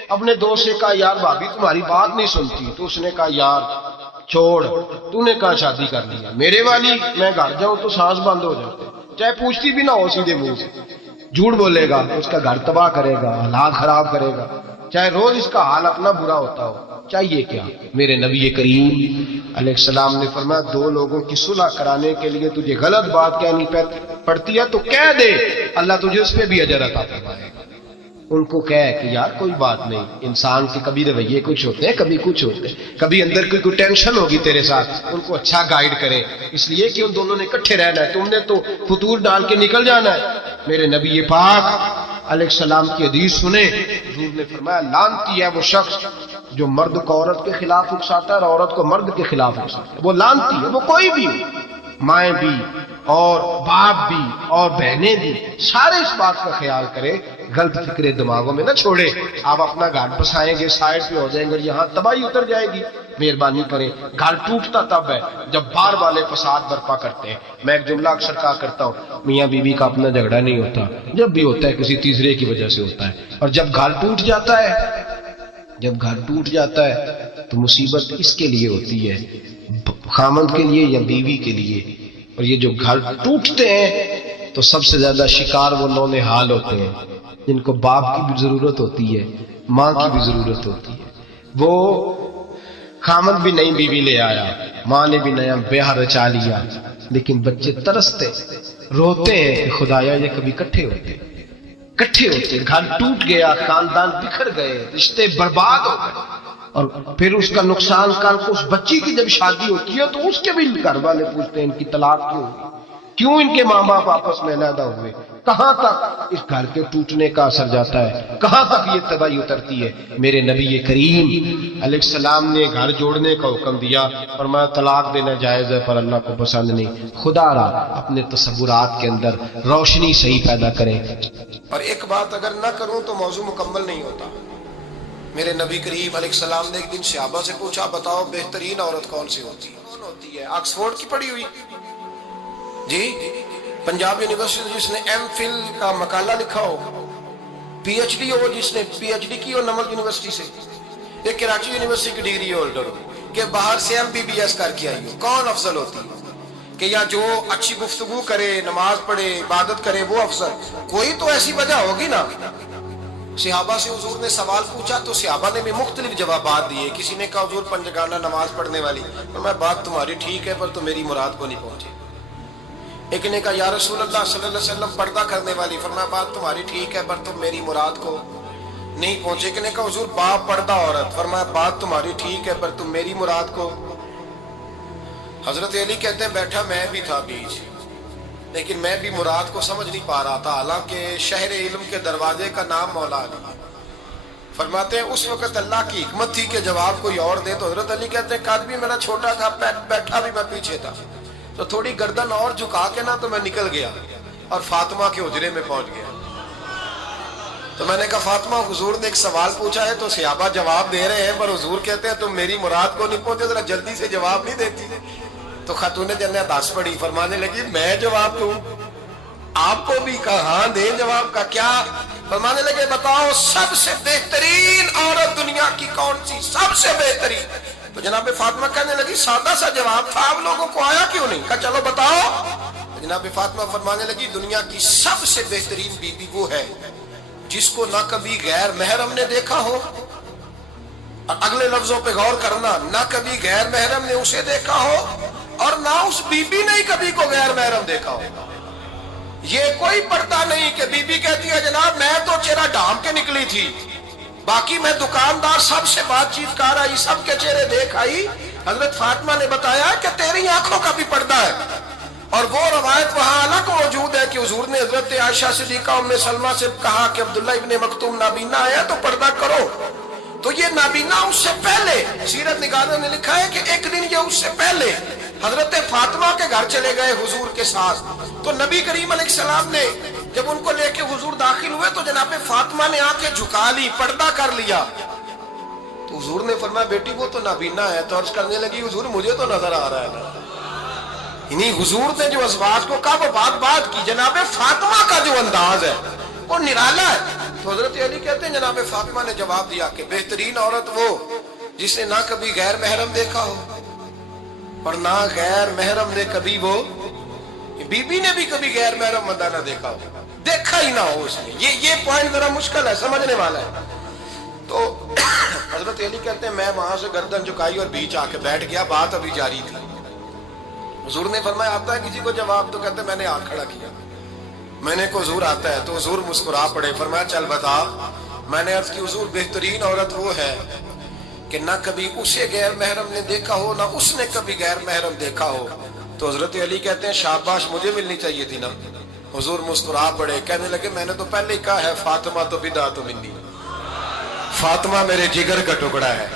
اپنے دوست سے کہا یار بھابی تمہاری بات نہیں سنتی، تو اس نے کہا یار چھوڑ، تو نے کہا شادی کر لیا، میرے والی میں گھر جاؤں تو سانس بند ہو جاتے، چاہے پوچھتی بھی نہ ہو سیدھے منہ سے، جھوٹ بولے گا، اس کا گھر تباہ کرے گا، حالات خراب کرے گا، چاہے روز اس کا حال اپنا برا ہوتا ہو۔ چاہیے کیا؟ میرے نبی کریم علیہ السلام نے فرمایا دو لوگوں کی صلح کرانے کے لیے تجھے غلط بات کہنی پڑتی ہے تو کہہ دے، اللہ تجھے اس پہ بھی اجر عطا فرمائے گا۔ ان کو کہے کہ یار کوئی بات نہیں، انسان کے کبھی رویے کچھ ہوتے ہیں، کبھی کچھ ہوتے ہیں، کبھی اندر کوئی ٹینشن ہوگی تیرے ساتھ، ان کو اچھا گائیڈ کرے، اس لیے کہ ان دونوں نے اکٹھے رہنا ہے، تم نے تو فطور ڈال کے نکل جانا ہے۔ میرے نبی پاک علیہ السلام کی حدیث سنیں، حضور نے فرمایا لعنتی ہے وہ شخص جو مرد کو عورت کے خلاف اکساتا ہے اور عورت کو مرد کے خلاف اکساتا ہے، وہ لعنتی ہے، وہ کوئی بھی ہو، مائیں بھی اور باپ بھی اور بہنیں بھی، سارے اس بات کا خیال کرے، غلط فکریں دماغوں میں نہ چھوڑے۔ آپ اپنا گھر بسائیں گے، سائڈ پہ ہو جائیں گے، یہاں تباہی اتر جائے گی۔ مہربانی کریں، گھر ٹوٹتا تب ہے جب بار والے فساد برپا کرتے ہیں۔ میں ایک جملہ اکثر کہا کرتا ہوں، میاں بیوی کا اپنا جھگڑا نہیں ہوتا، جب بھی ہوتا ہے کسی تیسرے کی وجہ سے ہوتا ہے، اور جب گھر ٹوٹ جاتا ہے تو مصیبت اس کے لیے ہوتی ہے، خامند کے لیے یا بیوی کے لیے۔ اور یہ جو گھر ٹوٹتے ہیں تو سب سے زیادہ شکار وہ نونہال ہوتے ہیں جن کو باپ کی بھی ضرورت ہوتی ہے، ماں کی بھی ضرورت ہوتی ہے۔ وہ خامند بھی نئی بیوی لے آیا، ماں نے بھی نیا بیاہ رچا لیا، لیکن بچے ترستے روتے ہیں کہ خدایا یہ کبھی کٹھے ہوتے، گھر ٹوٹ گیا، خاندان بکھر گئے، رشتے برباد ہو گئے، اور پھر اس کا نقصان کل کو اس بچی کی جب شادی ہوتی ہے تو اس کے بھی گھر والے پوچھتے ہیں ان کی طلاق کیوں ہوئی، کیوں ان کے ماں باپ آپس میں علیحدہ ہوئے، کہاں تک اس گھر کے ٹوٹنے کا اثر جاتا ہے، کہاں تک یہ تباہی اترتی ہے۔ میرے نبی کریم علیہ السلام نے گھر جوڑنے کا حکم دیا، فرمایا طلاق دینا جائز ہے پر اللہ کو پسند نہیں۔ خدا را اپنے تصورات کے اندر روشنی صحیح پیدا کریں۔ اور ایک بات اگر نہ کروں تو موضوع مکمل نہیں ہوتا۔ میرے نبی کریم علیہ السلام نے ایک دن صحابہ سے پوچھا بتاؤ بہترین عورت کون سی ہوتی ہے؟ آکسفورڈ کی پڑھی ہوئی جی، پنجاب یونیورسٹی جس نے ایم فل کا مقالہ لکھا ہو، پی ایچ ڈی ہو جس نے پی ایچ ڈی کی ہو نمل یونیورسٹی سے، ایک کراچی یونیورسٹی کی ڈگری ہولڈر ہو کہ باہر سے MBBS کر کے آئی ہو، کون افضل ہوتی ہے؟ کہ یا جو اچھی گفتگو کرے، نماز پڑھے، عبادت کرے وہ افضل؟ کوئی تو ایسی وجہ ہوگی نا۔ صحابہ سے حضور نے سوال پوچھا تو صحابہ نے بھی مختلف جوابات دیے۔ کسی نے کہا حضور پنجگانہ نماز پڑھنے والی، میں بات تمہاری ٹھیک ہے پر تو میری مراد کو نہیں پہنچی۔ ایک نے کہا یا رسول اللہ صلی اللہ علیہ وسلم پردہ کرنے والی، فرمایا بات تمہاری ٹھیک ہے پر تم میری مراد کو نہیں پہنچے۔ ایک نے کہا حضور با پردہ عورت، فرمایا بات تمہاری ٹھیک ہے پر تم میری مراد کو۔ حضرت علی کہتے ہیں بیٹھا میں بھی تھا بیچ، لیکن میں بھی مراد کو سمجھ نہیں پا رہا تھا، حالانکہ شہر علم کے دروازے کا نام مولا علی۔ فرماتے ہیں اس وقت اللہ کی حکمت تھی کہ جواب کوئی اور دے، تو حضرت علی کہتے ہیں قد بھی میرا چھوٹا تھا، بیٹھا بھی میں پیچھے تھا، تو تھوڑی گردن اور جھکا کے نا تو میں نکل گیا اور فاطمہ کے حجرے میں پہنچ گیا۔ تو میں نے کہا فاطمہ حضور نے ایک سوال پوچھا ہے تو صحابہ جواب دے رہے ہیں، پر حضور کہتے ہیں تم میری مراد کو نہیں پہنچے، ذرا جلدی سے جواب نہیں دیتی۔ تو خاتون جنت داس پڑی، فرمانے لگی میں جواب دوں؟ آپ کو بھی کہا ہاں دیں جواب کا کیا؟ فرمانے لگے بتاؤ سب سے بہترین عورت دنیا کی کون سی، سب سے بہترین؟ تو جناب فاطمہ کہنے لگی سادہ سا جواب تھا، آپ لوگوں کو آیا کیوں نہیں؟ کہا چلو بتاؤ۔ جناب فاطمہ فرمانے لگی دنیا کی سب سے بہترین بیوی وہ ہے جس کو نہ کبھی غیر محرم نے دیکھا ہو، اور اگلے لفظوں پہ غور کرنا، نہ کبھی غیر محرم نے اسے دیکھا ہو اور نہ اس بی بی نے کبھی کو غیر محرم دیکھا ہو۔ یہ کوئی پردہ نہیں کہ بی بی کہتی ہے جناب میں تو چہرہ ڈھانپ کے نکلی تھی، باقی میں دکاندار سب سے بات چیت کر آئی، سب کے چہرے دیکھ آئی۔ حضرت فاطمہ نے بتایا کہ تیری آنکھوں کا بھی پردہ ہے، اور وہ روایت وہاں الگ موجود ہے کہ حضور نے حضرت عائشہ صدیقہ ام سلمہ سے کہا کہ عبداللہ ابن مکتوم نابینا ہے تو پردہ کرو، تو یہ نابینا اس سے پہلے سیرت نگاروں نے لکھا ہے کہ ایک دن یہ اس سے پہلے حضرت فاطمہ کے گھر چلے گئے حضور کے ساتھ، تو نبی کریم علیہ السلام نے جب ان کو لے کے حضور داخل ہوئے تو جناب فاطمہ نے آ کے جھکا لی، پردہ کر لیا، تو حضور نے فرمایا بیٹی وہ تو نابینا ہے، تو عرض کرنے لگی حضور مجھے تو نظر آ رہا ہے نا۔ یعنی حضور نے جو ازواج کو کہا وہ بات کی، جناب فاطمہ کا جو انداز ہے وہ نرالا ہے۔ تو حضرت علی کہتے ہیں جناب فاطمہ نے جواب دیا کہ بہترین عورت وہ جس نے نہ کبھی غیر محرم دیکھا ہو اور نہ غیر محرم نے کبھی، وہ بی بی نے بھی کبھی غیر محرم بندہ نہ دیکھا ہو، دیکھا ہی نہ ہو اس نے۔ یہ پوائنٹ ذرا مشکل ہے، سمجھنے والا ہے۔ تو حضرت علی کہتے ہیں میں وہاں سے گردن جھکائی اور بیچ آ کے بیٹھ گیا، بات ابھی جاری تھی۔ حضور نے فرمایا آتا ہے کسی کو جواب؟ تو کہتے ہیں میں نے ہاتھ کھڑا کیا، میں نے کو حضور آتا ہے، تو حضور مسکرا پڑے، فرمایا چل بتا۔ میں نے عرض کی حضور بہترین عورت وہ ہے کہ نہ کبھی اسے غیر محرم نے دیکھا ہو نہ اس نے کبھی غیر محرم دیکھا ہو۔ تو حضرت علی کہتے ہیں شاباش مجھے ملنی چاہیے تھی نا۔ حضور مسکرا پڑے، کہنے لگے میں نے تو پہلے ہی کہا ہے فاطمہ تو بدعت منی، فاطمہ میرے جگر کا ٹکڑا ہے،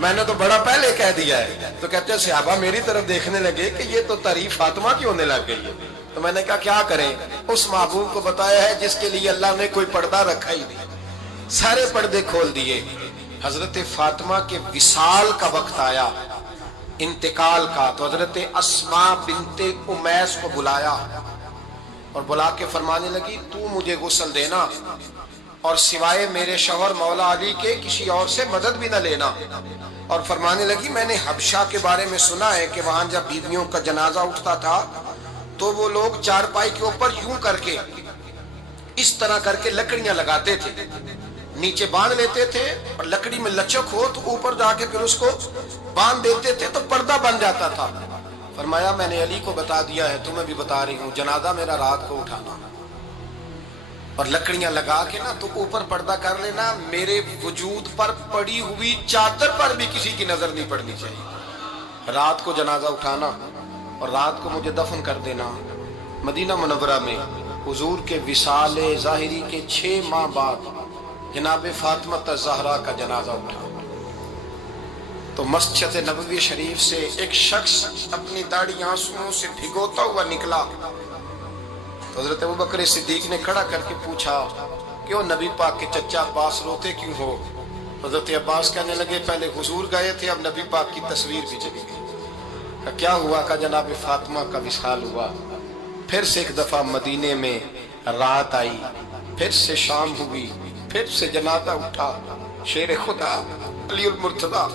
میں نے تو بڑا پہلے کہہ دیا ہے۔ تو کہتے ہیں صحابہ میری طرف دیکھنے لگے کہ یہ تو تعریف فاطمہ کی ہونے لگ گئی ہے۔ تو میں نے کہا کیا کریں؟ اس محبوب کو بتایا ہے جس کے لیے اللہ نے کوئی پردہ رکھا ہی نہیں، سارے پردے کھول دیے۔ حضرت فاطمہ کے وصال کا وقت آیا، انتقال کا، تو حضرت اسماء بنت امیس کو بلایا اور بلا کے فرمانے لگی تو مجھے غسل دینا اور سوائے میرے شوہر مولا علی کے کسی اور سے مدد بھی نہ لینا۔ اور فرمانے لگی میں نے حبشہ کے بارے میں سنا ہے کہ وہاں جب بیویوں کا جنازہ اٹھتا تھا تو وہ لوگ چارپائی کے اوپر یوں کر کے اس طرح کر کے لکڑیاں لگاتے تھے، نیچے باندھ لیتے تھے اور لکڑی میں لچک ہو تو اوپر جا کے پھر اس کو باندھ دیتے تھے تو پردہ بن جاتا تھا۔ فرمایا میں نے علی کو بتا دیا ہے، تمہیں بھی بتا رہی ہوں، جنازہ میرا رات کو اٹھانا اور لکڑیاں لگا کے نا تو اوپر پردہ کر لینا، میرے وجود پر پڑی ہوئی چادر پر بھی کسی کی نظر نہیں پڑنی چاہیے۔ رات کو جنازہ اٹھانا اور رات کو مجھے دفن کر دینا۔ مدینہ منورہ میں حضور کے وصال ظاہری کے 6 ماہ بعد جناب فاطمہ الزہرا کا جنازہ اٹھا، تو مسجد نبوی شریف سے ایک شخص اپنی داڑھی آنسوؤں سے بھگوتا ہوا نکلا، تو حضرت ابوبکر صدیق نے کھڑا کر کے پوچھا کیوں نبی پاک کے چچا عباس روتے کیوں ہو؟ حضرت عباس کہنے لگے پہلے حضور گئے تھے، اب نبی پاک کی تصویر بھی چلی گئی۔ کیا ہوا؟ کہ جناب فاطمہ کا وصال ہوا، پھر سے ایک دفعہ مدینے میں رات آئی، پھر سے شام ہوئی، پھر سے جنازہ اٹھا۔ شیر خدا علی المرتضیٰ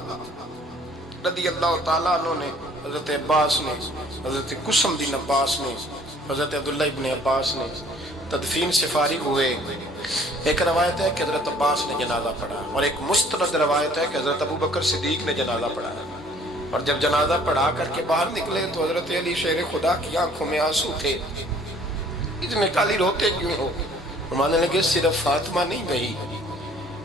رضی اللہ تعالیٰ عنہ نے، حضرت عباس نے، حضرت قسم بن عباس نے، حضرت عبداللہ ابن عباس نے تدفین سے فارغ ہوئے۔ ایک روایت ہے کہ حضرت عباس نے جنازہ پڑھا اور ایک مستند روایت ہے کہ حضرت ابوبکر صدیق نے جنازہ پڑھا، اور جب جنازہ پڑھا کر کے باہر نکلے تو حضرت علی شیر خدا کی آنکھوں میں آنسو تھے۔ اتنے کالی روتے کیوں ہو؟ ماننے لگے صرف فاطمہ نہیں بھئی،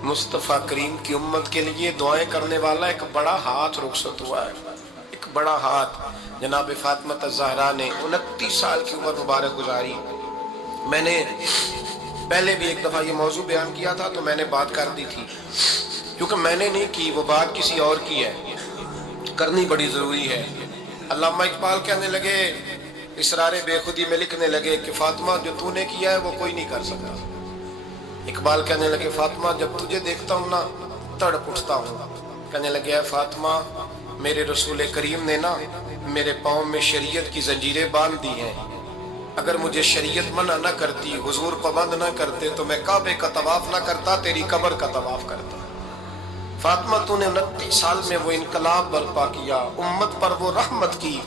مصطفیٰ کریم کی امت کے لیے دعائیں کرنے والا ایک بڑا ہاتھ رخصت ہوا ہے، ایک بڑا ہاتھ جناب فاطمہ الزہرا نے 29 سال کی عمر مبارک گزاری. میں نے پہلے بھی ایک دفعہ یہ موضوع بیان کیا تھا تو میں نے بات کر دی تھی، کیونکہ میں نے نہیں کی، وہ بات کسی اور کی ہے، کرنی بڑی ضروری ہے. علامہ اقبال کہنے لگے، اسرار بے خودی میں لکھنے لگے کہ فاطمہ جو تو نے کیا ہے وہ کوئی نہیں کر سکتا. اقبال کہنے لگے فاطمہ جب تجھے دیکھتا ہوں نا تڑپ اٹھتا ہوں. کہنے لگے اے فاطمہ میرے رسول کریم نے نا میرے پاؤں میں شریعت کی زنجیریں باندھ دی ہیں، اگر مجھے شریعت منع نہ کرتی، حضور پابند نہ کرتے تو میں کعبے کا طواف نہ کرتا، تیری قبر کا طواف کرتا. فاطمہ تو نے 29 سال میں وہ انقلاب برپا کیا، امت پر وہ رحمت کی.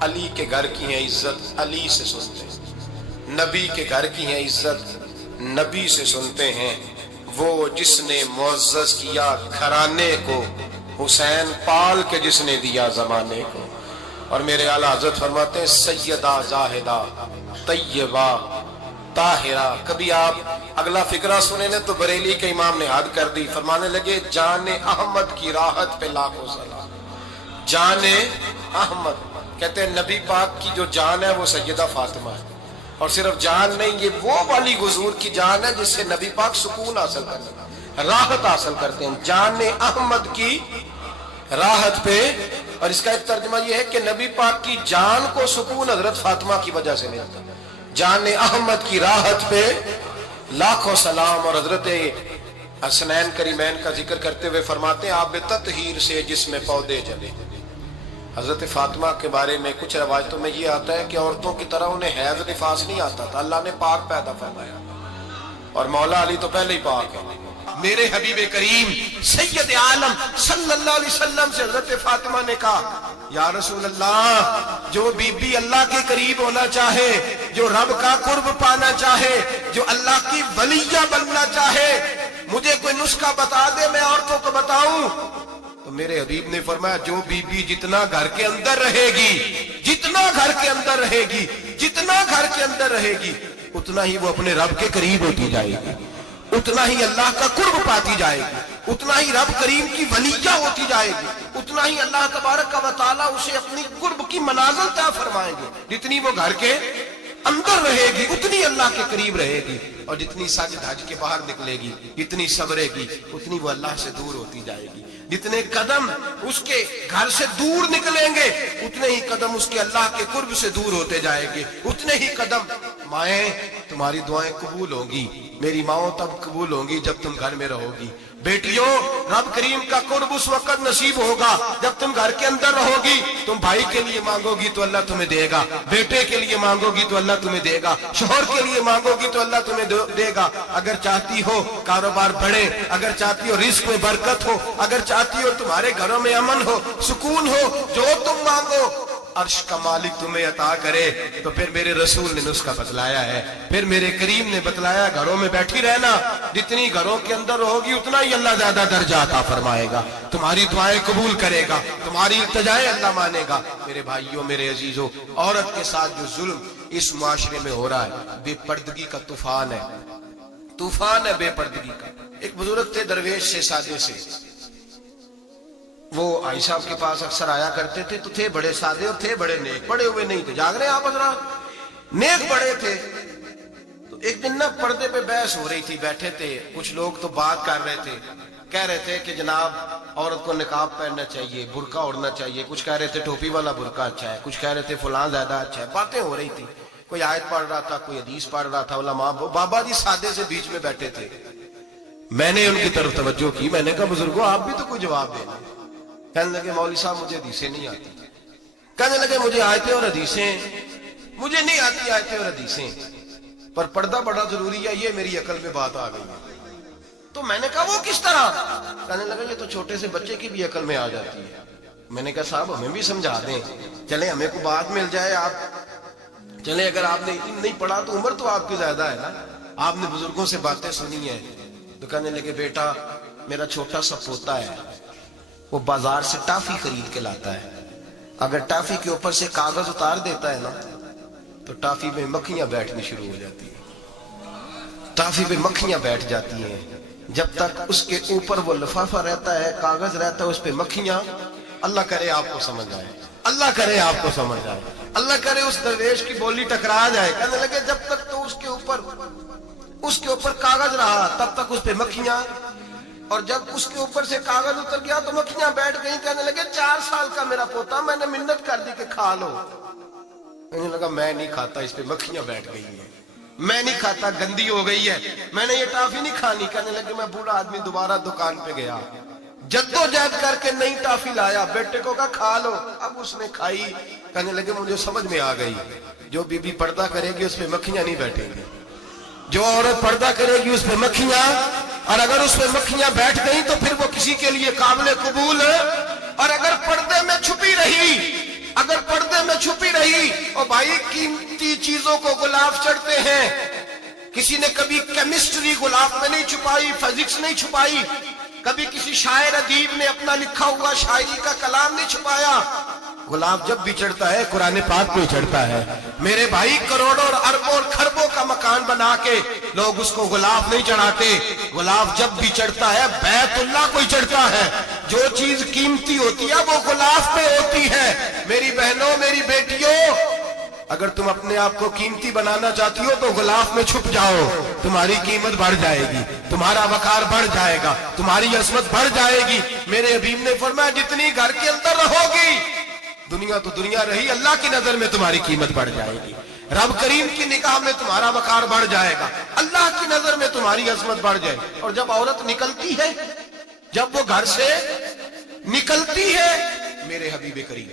علی کے گھر کی ہیں عزت، علی سے سنتے ہیں. نبی کے گھر کی ہیں عزت، نبی سے سنتے ہیں. وہ جس نے معزز کیا گھرانے کو، حسین پال کے جس نے دیا زمانے کو. اور میرے اعلیٰ حضرت فرماتے ہیں سیدہ زاہدہ طیبہ طاہرہ. کبھی آپ اگلا فقرہ سنے نے تو بریلی کے امام نے حد کر دی، فرمانے لگے جان احمد کی راحت پہ لاکھوں سلام. جان احمد کہتے ہیں نبی پاک کی جو جان ہے وہ سیدہ فاطمہ ہے، اور صرف جان نہیں، یہ وہ والی حضور کی جان ہے جس سے نبی پاک سکون حاصل کرتے ہیں، راحت حاصل کرتے ہیں. جان احمد کی راحت پہ. اور اس کا ایک ترجمہ یہ ہے کہ نبی پاک کی جان کو سکون حضرت فاطمہ کی وجہ سے ملتا. جان احمد کی راحت پہ لاکھوں سلام. اور حضرت حسنین کریمین کا ذکر کرتے ہوئے فرماتے ہیں آب تطہیر سے جس میں پودے جلے. حضرت فاطمہ کے بارے میں کچھ روایتوں میں یہ آتا ہے کہ عورتوں کی طرح انہیں حیض نفاس نہیں آتا تھا، اللہ نے پاک پیدا فرمایا. اور مولا علی تو پہلے ہی پاک ہے. میرے حبیب کریم سید عالم صلی اللہ علیہ وسلم سے حضرت فاطمہ نے کہا یا رسول اللہ، جو بی بی اللہ کے قریب ہونا چاہے، جو رب کا قرب پانا چاہے، جو اللہ کی ولیہ بننا چاہے، مجھے کوئی نسخہ بتا دے میں عورتوں کو بتاؤں. تو میرے حبیب نے فرمایا جو بی بی جتنا گھر کے اندر رہے گی، جتنا گھر کے اندر رہے گی، جتنا گھر کے اندر رہے گی، اتنا ہی وہ اپنے رب کے قریب ہوتی جائے گی، اتنا ہی اللہ کا قرب پاتی جائے گی، اتنا ہی رب کریم کی ولیہ ہوتی جائے گی، اتنا ہی اللہ تبارک و تعالیٰ اسے اپنی قرب کی منازل طے فرمائیں گے. جتنی وہ گھر کے اندر رہے گی اتنی اللہ کے قریب رہے گی، اور جتنی سج دھج کے باہر نکلے گی، جتنی صبرے گی، اتنی وہ اللہ سے دور ہوتی جائے گی. جتنے قدم اس کے گھر سے دور نکلیں گے اتنے ہی قدم اس کے اللہ کے قرب سے دور ہوتے جائے گے، اتنے ہی قدم. مائیں تمہاری دعائیں قبول ہوں گی، میری ماؤں تب قبول ہوں گی جب تم گھر میں رہو گی. بیٹیوں رب کریم کا قرب اس وقت نصیب ہوگا جب تم گھر کے اندر رہو گی. تم بھائی کے لیے مانگو گی تو اللہ تمہیں دے گا، بیٹے کے لیے مانگو گی تو اللہ تمہیں دے گا، شوہر کے لیے مانگو گی تو اللہ تمہیں دے گا. اگر چاہتی ہو کاروبار بڑھے، اگر چاہتی ہو رزق میں برکت ہو، اگر چاہتی ہو تمہارے گھروں میں امن ہو، سکون ہو، جو تم مانگو عرش کا مالک تمہیں عطا کرے. تو پھر میرے رسول نے نسخہ بتلایا ہے، پھر میرے کریم نے بتلایا گھروں میں بیٹھی رہنا، جتنی گھروں کے اندر ہوگی اتنا ہی اللہ زیادہ درجہ عطا فرمائے گا، تمہاری دعائیں قبول کرے گا، تمہاری التجائیں اللہ مانے گا. میرے بھائیوں میرے عزیزوں، عورت کے ساتھ جو ظلم اس معاشرے میں ہو رہا ہے بے پردگی کا طوفان ہے، طوفان ہے بے پردگی کا. ایک بزرگ تھے درویش سے سادے سے، وہ آئی صاحب کے پاس اکثر آیا کرتے تھے، تو تھے بڑے سادے اور تھے بڑے نیک، پڑے ہوئے نہیں تھے، جاگ رہے ہیں آپ حضرات، نیک بڑے تھے. تو ایک دن نا پردے پہ بحث ہو رہی تھی، بیٹھے تھے کچھ لوگ تو بات کر رہے تھے، کہہ رہے تھے کہ جناب عورت کو نقاب پہننا چاہیے، برقع اوڑھنا چاہیے، کچھ کہہ رہے تھے ٹوپی والا برقع اچھا ہے، کچھ کہہ رہے تھے فلاں زیادہ اچھا ہے. باتیں ہو رہی تھی، کوئی آیت پڑھ رہا تھا، کوئی حدیث پڑھ رہا تھا. علماء بابا جی سادے سے بیچ میں بیٹھے تھے. میں نے ان کی طرف توجہ کی، میں نے کہا بزرگوں آپ بھی تو کوئی جواب دینا. کہنے لگے مولوی صاحب مجھے حدیثیں نہیں آتی. کہنے لگے مجھے آیتیں اور حدیثیں مجھے نہیں آتی، آیتیں اور حدیثیں، پر پردہ بڑا ضروری ہے، یہ میری عقل میں بات آ گئی ہے. تو میں نے کہا وہ کس طرح؟ کہنے لگا یہ تو چھوٹے سے بچے کی بھی عقل میں آ جاتی ہے. میں نے کہا صاحب ہمیں بھی سمجھا دیں، چلیں ہمیں کو بات مل جائے. آپ چلیں اگر آپ نے نہیں پڑھا تو عمر تو آپ کی زیادہ ہے نا، آپ نے بزرگوں سے باتیں سنی ہیں. تو کہنے لگے بیٹا میرا چھوٹا سا پوتا ہے، وہ بازار سے ٹافی خرید کے لاتا ہے، اگر ٹافی کے اوپر سے کاغذ اتار دیتا ہے نا تو ٹافی میں مکھیاں بیٹھنی شروع ہو جاتی ہیں، ٹافی پہ مکھیاں بیٹھ جاتی ہیں. جب تک اس کے اوپر وہ لفافہ رہتا ہے، کاغذ رہتا ہے، اس پہ مکھیاں، اللہ کرے آپ کو سمجھ آئے، اللہ کرے آپ کو سمجھ آئے, اللہ کرے اس درویش کی بولی ٹکرا جائے. کہنے لگے جب تک تو اس کے اوپر کاغذ رہا تب تک اس پہ مکھیاں, اور جب اس کے اوپر سے کاغذ اتر گیا تو مکھیاں بیٹھ گئیں. کہنے لگے 4 سال کا میرا پوتا, میں نے منت کر دی کہ کھا لو. کہنے لگا میں نہیں کھاتا, اس پہ مکھیاں بیٹھ گئی ہیں, میں نہیں کھاتا, گندی ہو گئی ہے, میں نے یہ ٹافی نہیں کھانی. کہنے لگے میں بوڑھا آدمی دوبارہ دکان پہ گیا, جدوجہد کر کے نئی ٹافی لایا, بیٹے کو کہا کھا لو. اب اس نے کھائی. کہنے لگے مجھے سمجھ میں آ گئی, جو بی بی پردہ کرے گی اس پہ مکھیاں نہیں بیٹھیں گی, جو عورت پردہ کرے گی اس پہ مکھیاں, اور اگر اس پہ مکھیاں بیٹھ گئیں تو پھر وہ کسی کے لیے قابل قبول ہے. اور اگر پردے میں چھپی رہی اور بھائی قیمتی چیزوں کو غلاف چڑھتے ہیں. کسی نے کبھی کیمسٹری غلاف میں نہیں چھپائی, فزکس نہیں چھپائی, کبھی کسی شاعر ادیب نے اپنا لکھا ہوا شاعری کا کلام نہیں چھپایا. غلاف جب بھی چڑھتا ہے قرآن پاک پہ چڑھتا ہے. میرے بھائی کروڑوں اور اربوں اور خربوں کا مکان بنا کے لوگ اس کو غلاف نہیں چڑھاتے. غلاف جب بھی چڑھتا ہے بیت اللہ کو ہی چڑھتا ہے. جو چیز قیمتی ہوتی ہے وہ غلاف پہ ہوتی ہے. میری بہنوں, میری بیٹیوں, اگر تم اپنے آپ کو قیمتی بنانا چاہتی ہو تو غلاف میں چھپ جاؤ, تمہاری قیمت بڑھ جائے گی, تمہارا وقار بڑھ جائے گا, تمہاری عظمت بڑھ جائے گی. میرے حبیب نے فرمایا جتنی گھر کے اندر رہو گی, دنیا تو دنیا رہی, اللہ کی نظر میں تمہاری قیمت بڑھ جائے گی, رب کریم کی نگاہ میں تمہارا وقار بڑھ جائے گا, اللہ کی نظر میں تمہاری عظمت بڑھ جائے گی. اور جب عورت نکلتی ہے, جب وہ گھر سے نکلتی ہے, میرے حبیب کریم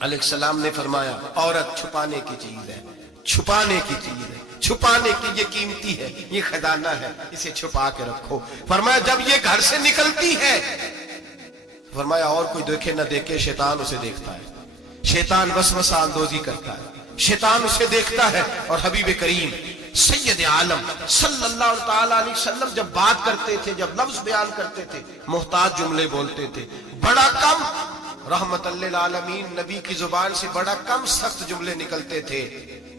علیہ السلام نے فرمایا عورت چھپانے کی چیز ہے, چھپانے کی چیز ہے, چھپانے کی, یہ قیمتی ہے, یہ خزانہ ہے, اسے چھپا کے رکھو. فرمایا جب یہ گھر سے نکلتی ہے, فرمایا اور کوئی دیکھے نہ دیکھے شیطان اسے دیکھتا ہے, شیطان وسوسہ اندوزی کرتا ہے, شیطان اسے دیکھتا ہے. اور حبیب کریم سید عالم صلی اللہ تعالی علیہ وسلم جب بات کرتے تھے, جب لفظ بیان کرتے تھے, محتاج جملے بولتے تھے, بڑا کم, رحمت للعالمین نبی کی زبان سے بڑا کم سخت جملے نکلتے تھے.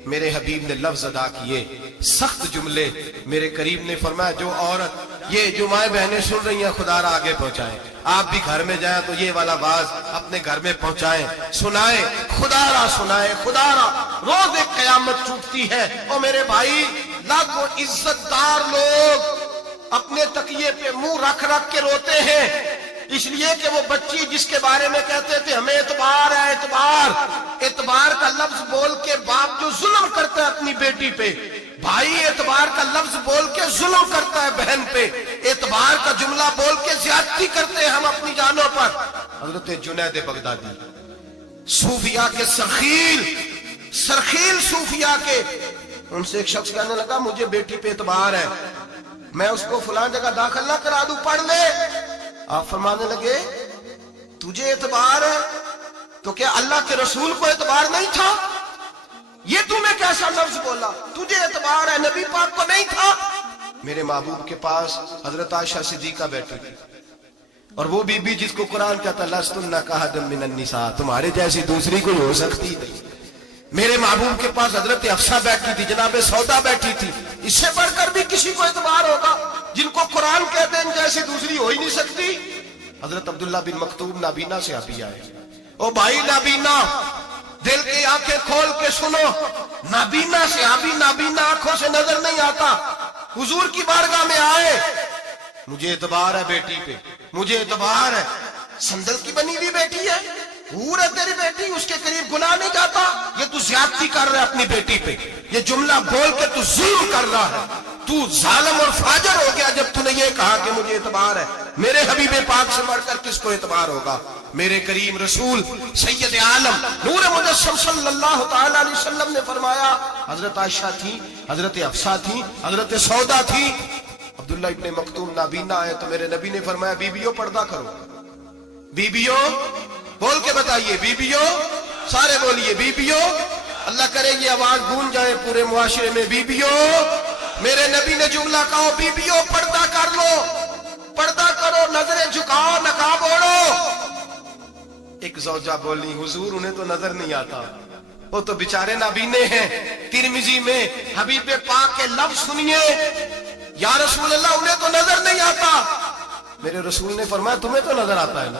میرے حبیب نے لفظ ادا کیے سخت جملے. میرے کریم نے فرمایا جو عورت, یہ جو مائیں بہنیں سن رہی ہیں خدا را آگے پہنچائیں, آپ بھی گھر میں جائیں تو یہ والا باز اپنے گھر میں پہنچائیں, سنائیں, خدا را سنائیں, خدا را. روز ایک قیامت ٹوٹتی ہے. اور میرے بھائی لاکھوں عزت دار لوگ اپنے تکیے پہ منہ رکھ رکھ کے روتے ہیں, اس لیے کہ وہ بچی جس کے بارے میں کہتے تھے ہمیں اعتبار ہے, اعتبار کا لفظ بول کے باپ جو ظلم کرتا ہے اپنی بیٹی پہ, بھائی اعتبار کا لفظ بول کے ظلم کرتا ہے بہن پہ, اعتبار کا جملہ بول کے زیادتی کرتے ہیں ہم اپنی جانوں پر. حضرت جنید بغدادی صوفیاء کے سرخیل صوفیاء کے, ان سے ایک شخص کہنے لگا مجھے بیٹی پہ اعتبار ہے, میں اس کو فلان جگہ داخل نہ کرا دوں, پڑھ لے. آپ فرمانے لگے تجھے اعتبار ہے تو کیا اللہ کے رسول کو اعتبار نہیں تھا؟ یہ تمہیں کیسا لفظ بولا, تجھے اعتبار ہے, نبی پاک کو نہیں تھا. میرے محبوب کے پاس حضرت عائشہ صدیقہ بیٹھی تھی, اور وہ بی بی جس کو قرآن کہتا لستن کاحد من النساء, تمہارے جیسی دوسری کوئی ہو سکتی نہیں. میرے محبوب کے پاس حضرت حفصہ بیٹھی تھی, جناب سودا بیٹھی تھی. اس سے بڑھ کر بھی کسی کو اعتبار ہوگا جن کو قرآن کہتے ہیں جیسی دوسری ہو ہی نہیں سکتی. حضرت عبداللہ بن مکتوم نابینا سے ابھی آئے. او بھائی نابینا, دل کی آنکھیں کھول کے سنو, نابینا سے ابھی نابینا آنکھوں سے نظر نہیں آتا. حضور کی بارگاہ میں آئے, مجھے اعتبار ہے بیٹی پہ, مجھے اعتبار ہے. سندل کی بنی ہوئی بیٹی ہے, حور ہے تیری بیٹی, اس کے قریب گناہ نہیں جاتا. یہ تو زیادتی کر رہا ہے اپنی بیٹی پہ, یہ جملہ بول کے تو ظلم کر رہا ہے, تو ظالم اور فاجر ہو گیا جب تو نے یہ کہا کہ مجھے اعتبار ہے. میرے حبیب پاک سے مر کر کس کو اعتبار ہوگا؟ میرے کریم رسول سید عالم نور مجسم صلی اللہ تعالی علیہ وسلم نے فرمایا حضرت عائشہ تھی, حضرت حفصہ تھی, حضرت سودا تھی. عبداللہ ابن مکتوم نابینا آئے تو میرے نبی نے فرمایا بیبیوں پردہ کرو. بیبیوں بول کے بتائیے, بیبیوں, سارے بولیے بیبیوں. اللہ کرے یہ آواز گونج جائے پورے معاشرے میں, بیبیوں. میرے نبی نے جملہ کہا بیبیوں پردہ کر لو, پردہ کرو, نظریں جھکاؤ, نقاب اوڑھو. ایک زوجہ بولی حضور انہیں تو نظر نہیں آتا, وہ تو بیچارے نابینے ہیں. ترمذی میں حبیب پاک کے لفظ سنیے, یا رسول اللہ انہیں تو نظر نہیں آتا. میرے رسول نے فرمایا تمہیں تو نظر آتا ہے نا,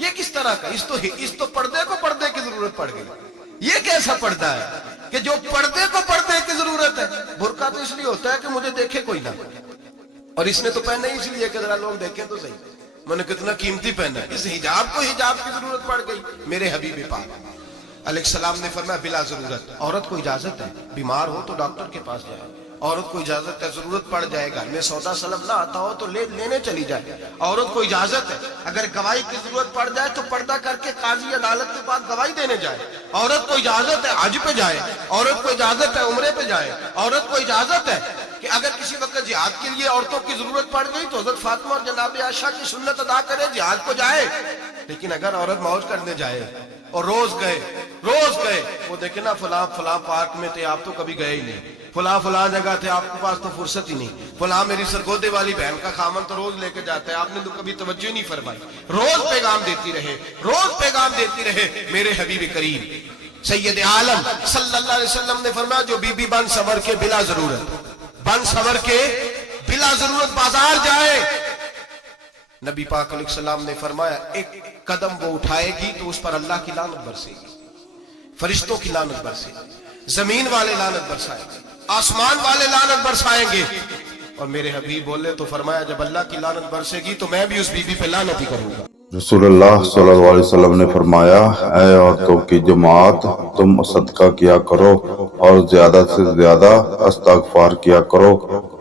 یہ کس طرح کا؟ اس تو پردے کو پردے کی ضرورت پڑ گئی. یہ کیسا پردہ ہے کہ جو پردے کو پردے کی ضرورت ہے؟ برقع تو اس لیے ہوتا ہے کہ مجھے دیکھے کوئی نہ, اور اس نے تو پہنا ہی اس لیے کہ ذرا لوگ دیکھیں تو صحیح, میں نے کتنا قیمتی پہنا ہے. اس حجاب کو حجاب کی ضرورت پڑ گئی. میرے حبیب پاک علیہ السلام نے فرمایا بلا ضرورت. عورت کو اجازت ہے, بیمار ہو تو ڈاکٹر کے پاس جائے. عورت کو اجازت ہے, ضرورت پڑ جائے گھر میں سودا سلب نہ آتا ہو تو لینے چلی جائے. عورت کو اجازت ہے اگر گواہی کی ضرورت پڑ جائے تو پردہ کر کے قاضی عدالت کے پاس گواہی دینے جائے. عورت کو اجازت ہے حج پہ جائے. عورت کو اجازت ہے عمرے پہ جائے. عورت کو اجازت ہے کہ اگر کسی وقت جہاد کے لیے عورتوں کی ضرورت پڑ گئی تو حضرت فاطمہ اور جناب عائشہ کی سنت ادا کرے, جہاد کو جائے. لیکن اگر عورت موج کرنے جائے اور روز گئے وہ دیکھیں نا فلاں پارک میں تھے, آپ تو کبھی گئے ہی نہیں. فلاں جگہ تھے, آپ کے پاس تو فرصت ہی نہیں. فلاں میری سرگودے والی بہن کا خامن تو روز لے کے جاتا ہے, آپ نے تو کبھی توجہ ہی نہیں فرمائی. روز پیغام دیتی رہے. میرے حبیب کریم سید عالم صلی اللہ علیہ وسلم نے فرمایا جو بی بی بن سور کے بلا ضرورت بازار جائے, نبی پاک علیہ السلام نے فرمایا ایک قدم وہ اٹھائے گی تو اس پر اللہ کی لعنت برسے گی, فرشتوں کی لعنت برسے گی, زمین والے لعنت برسائیں گے, آسمان والے لعنت برسائیں گے. اور میرے حبیب بولے تو فرمایا جب اللہ کی لعنت برسے گی تو میں بھی اس بی بی پہ لعنت ہی کروں گا. رسول اللہ صلی اللہ علیہ وسلم نے فرمایا اے عورتوں کی جماعت, تم صدقہ کیا کرو اور زیادہ سے زیادہ استغفار کیا کرو,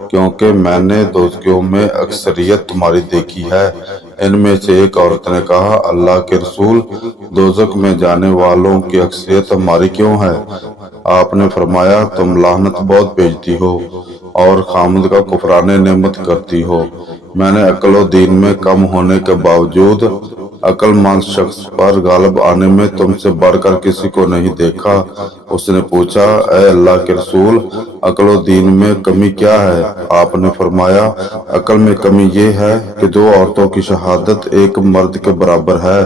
کیونکہ میں نے دوزخیوں میں اکثریت تمہاری دیکھی ہے. ان میں سے ایک عورت نے کہا اللہ کے رسول, دوزخ میں جانے والوں کی اکثریت ہماری کیوں ہے؟ آپ نے فرمایا تم لعنت بہت بھیجتی ہو اور خامد کا کفران نعمت کرتی ہو. میں نے عقل و دین میں کم ہونے کے باوجود عقل مند شخص پر غالب آنے میں تم سے بڑھ کر کسی کو نہیں دیکھا. اس نے پوچھا اے اللہ کے رسول, عقل و دین میں کمی کیا ہے؟ آپ نے فرمایا عقل میں کمی یہ ہے کہ 2 عورتوں کی شہادت ایک مرد کے برابر ہے.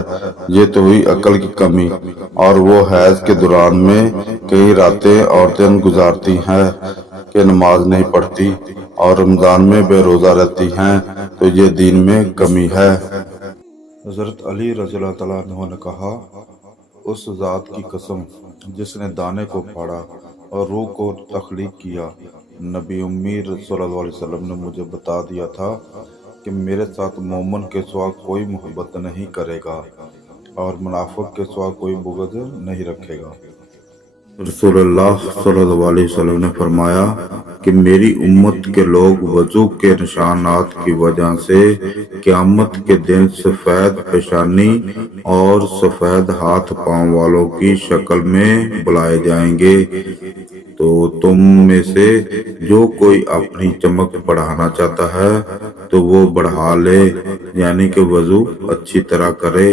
یہ تو ہوئی عقل کی کمی. اور وہ حیض کے دوران میں کئی راتیں عورتیں گزارتی ہیں کہ نماز نہیں پڑھتی اور رمضان میں بے روزہ رہتی ہیں, تو یہ دین میں کمی ہے. حضرت علی رضی اللہ تعالیٰ عنہ نے کہا اس ذات کی قسم جس نے دانے کو پھاڑا اور روح کو تخلیق کیا, نبی امی صلی اللہ علیہ وسلم نے مجھے بتا دیا تھا کہ میرے ساتھ مومن کے سوا کوئی محبت نہیں کرے گا اور منافق کے سوا کوئی بغض نہیں رکھے گا. رسول اللہ صلی اللہ علیہ وسلم نے فرمایا کہ میری امت کے لوگ وضو کے نشانات کی وجہ سے قیامت کے دن سفید پیشانی اور سفید ہاتھ پاؤں والوں کی شکل میں بلائے جائیں گے. تو تم میں سے جو کوئی اپنی چمک بڑھانا چاہتا ہے تو وہ بڑھا لے, یعنی کہ وضو اچھی طرح کرے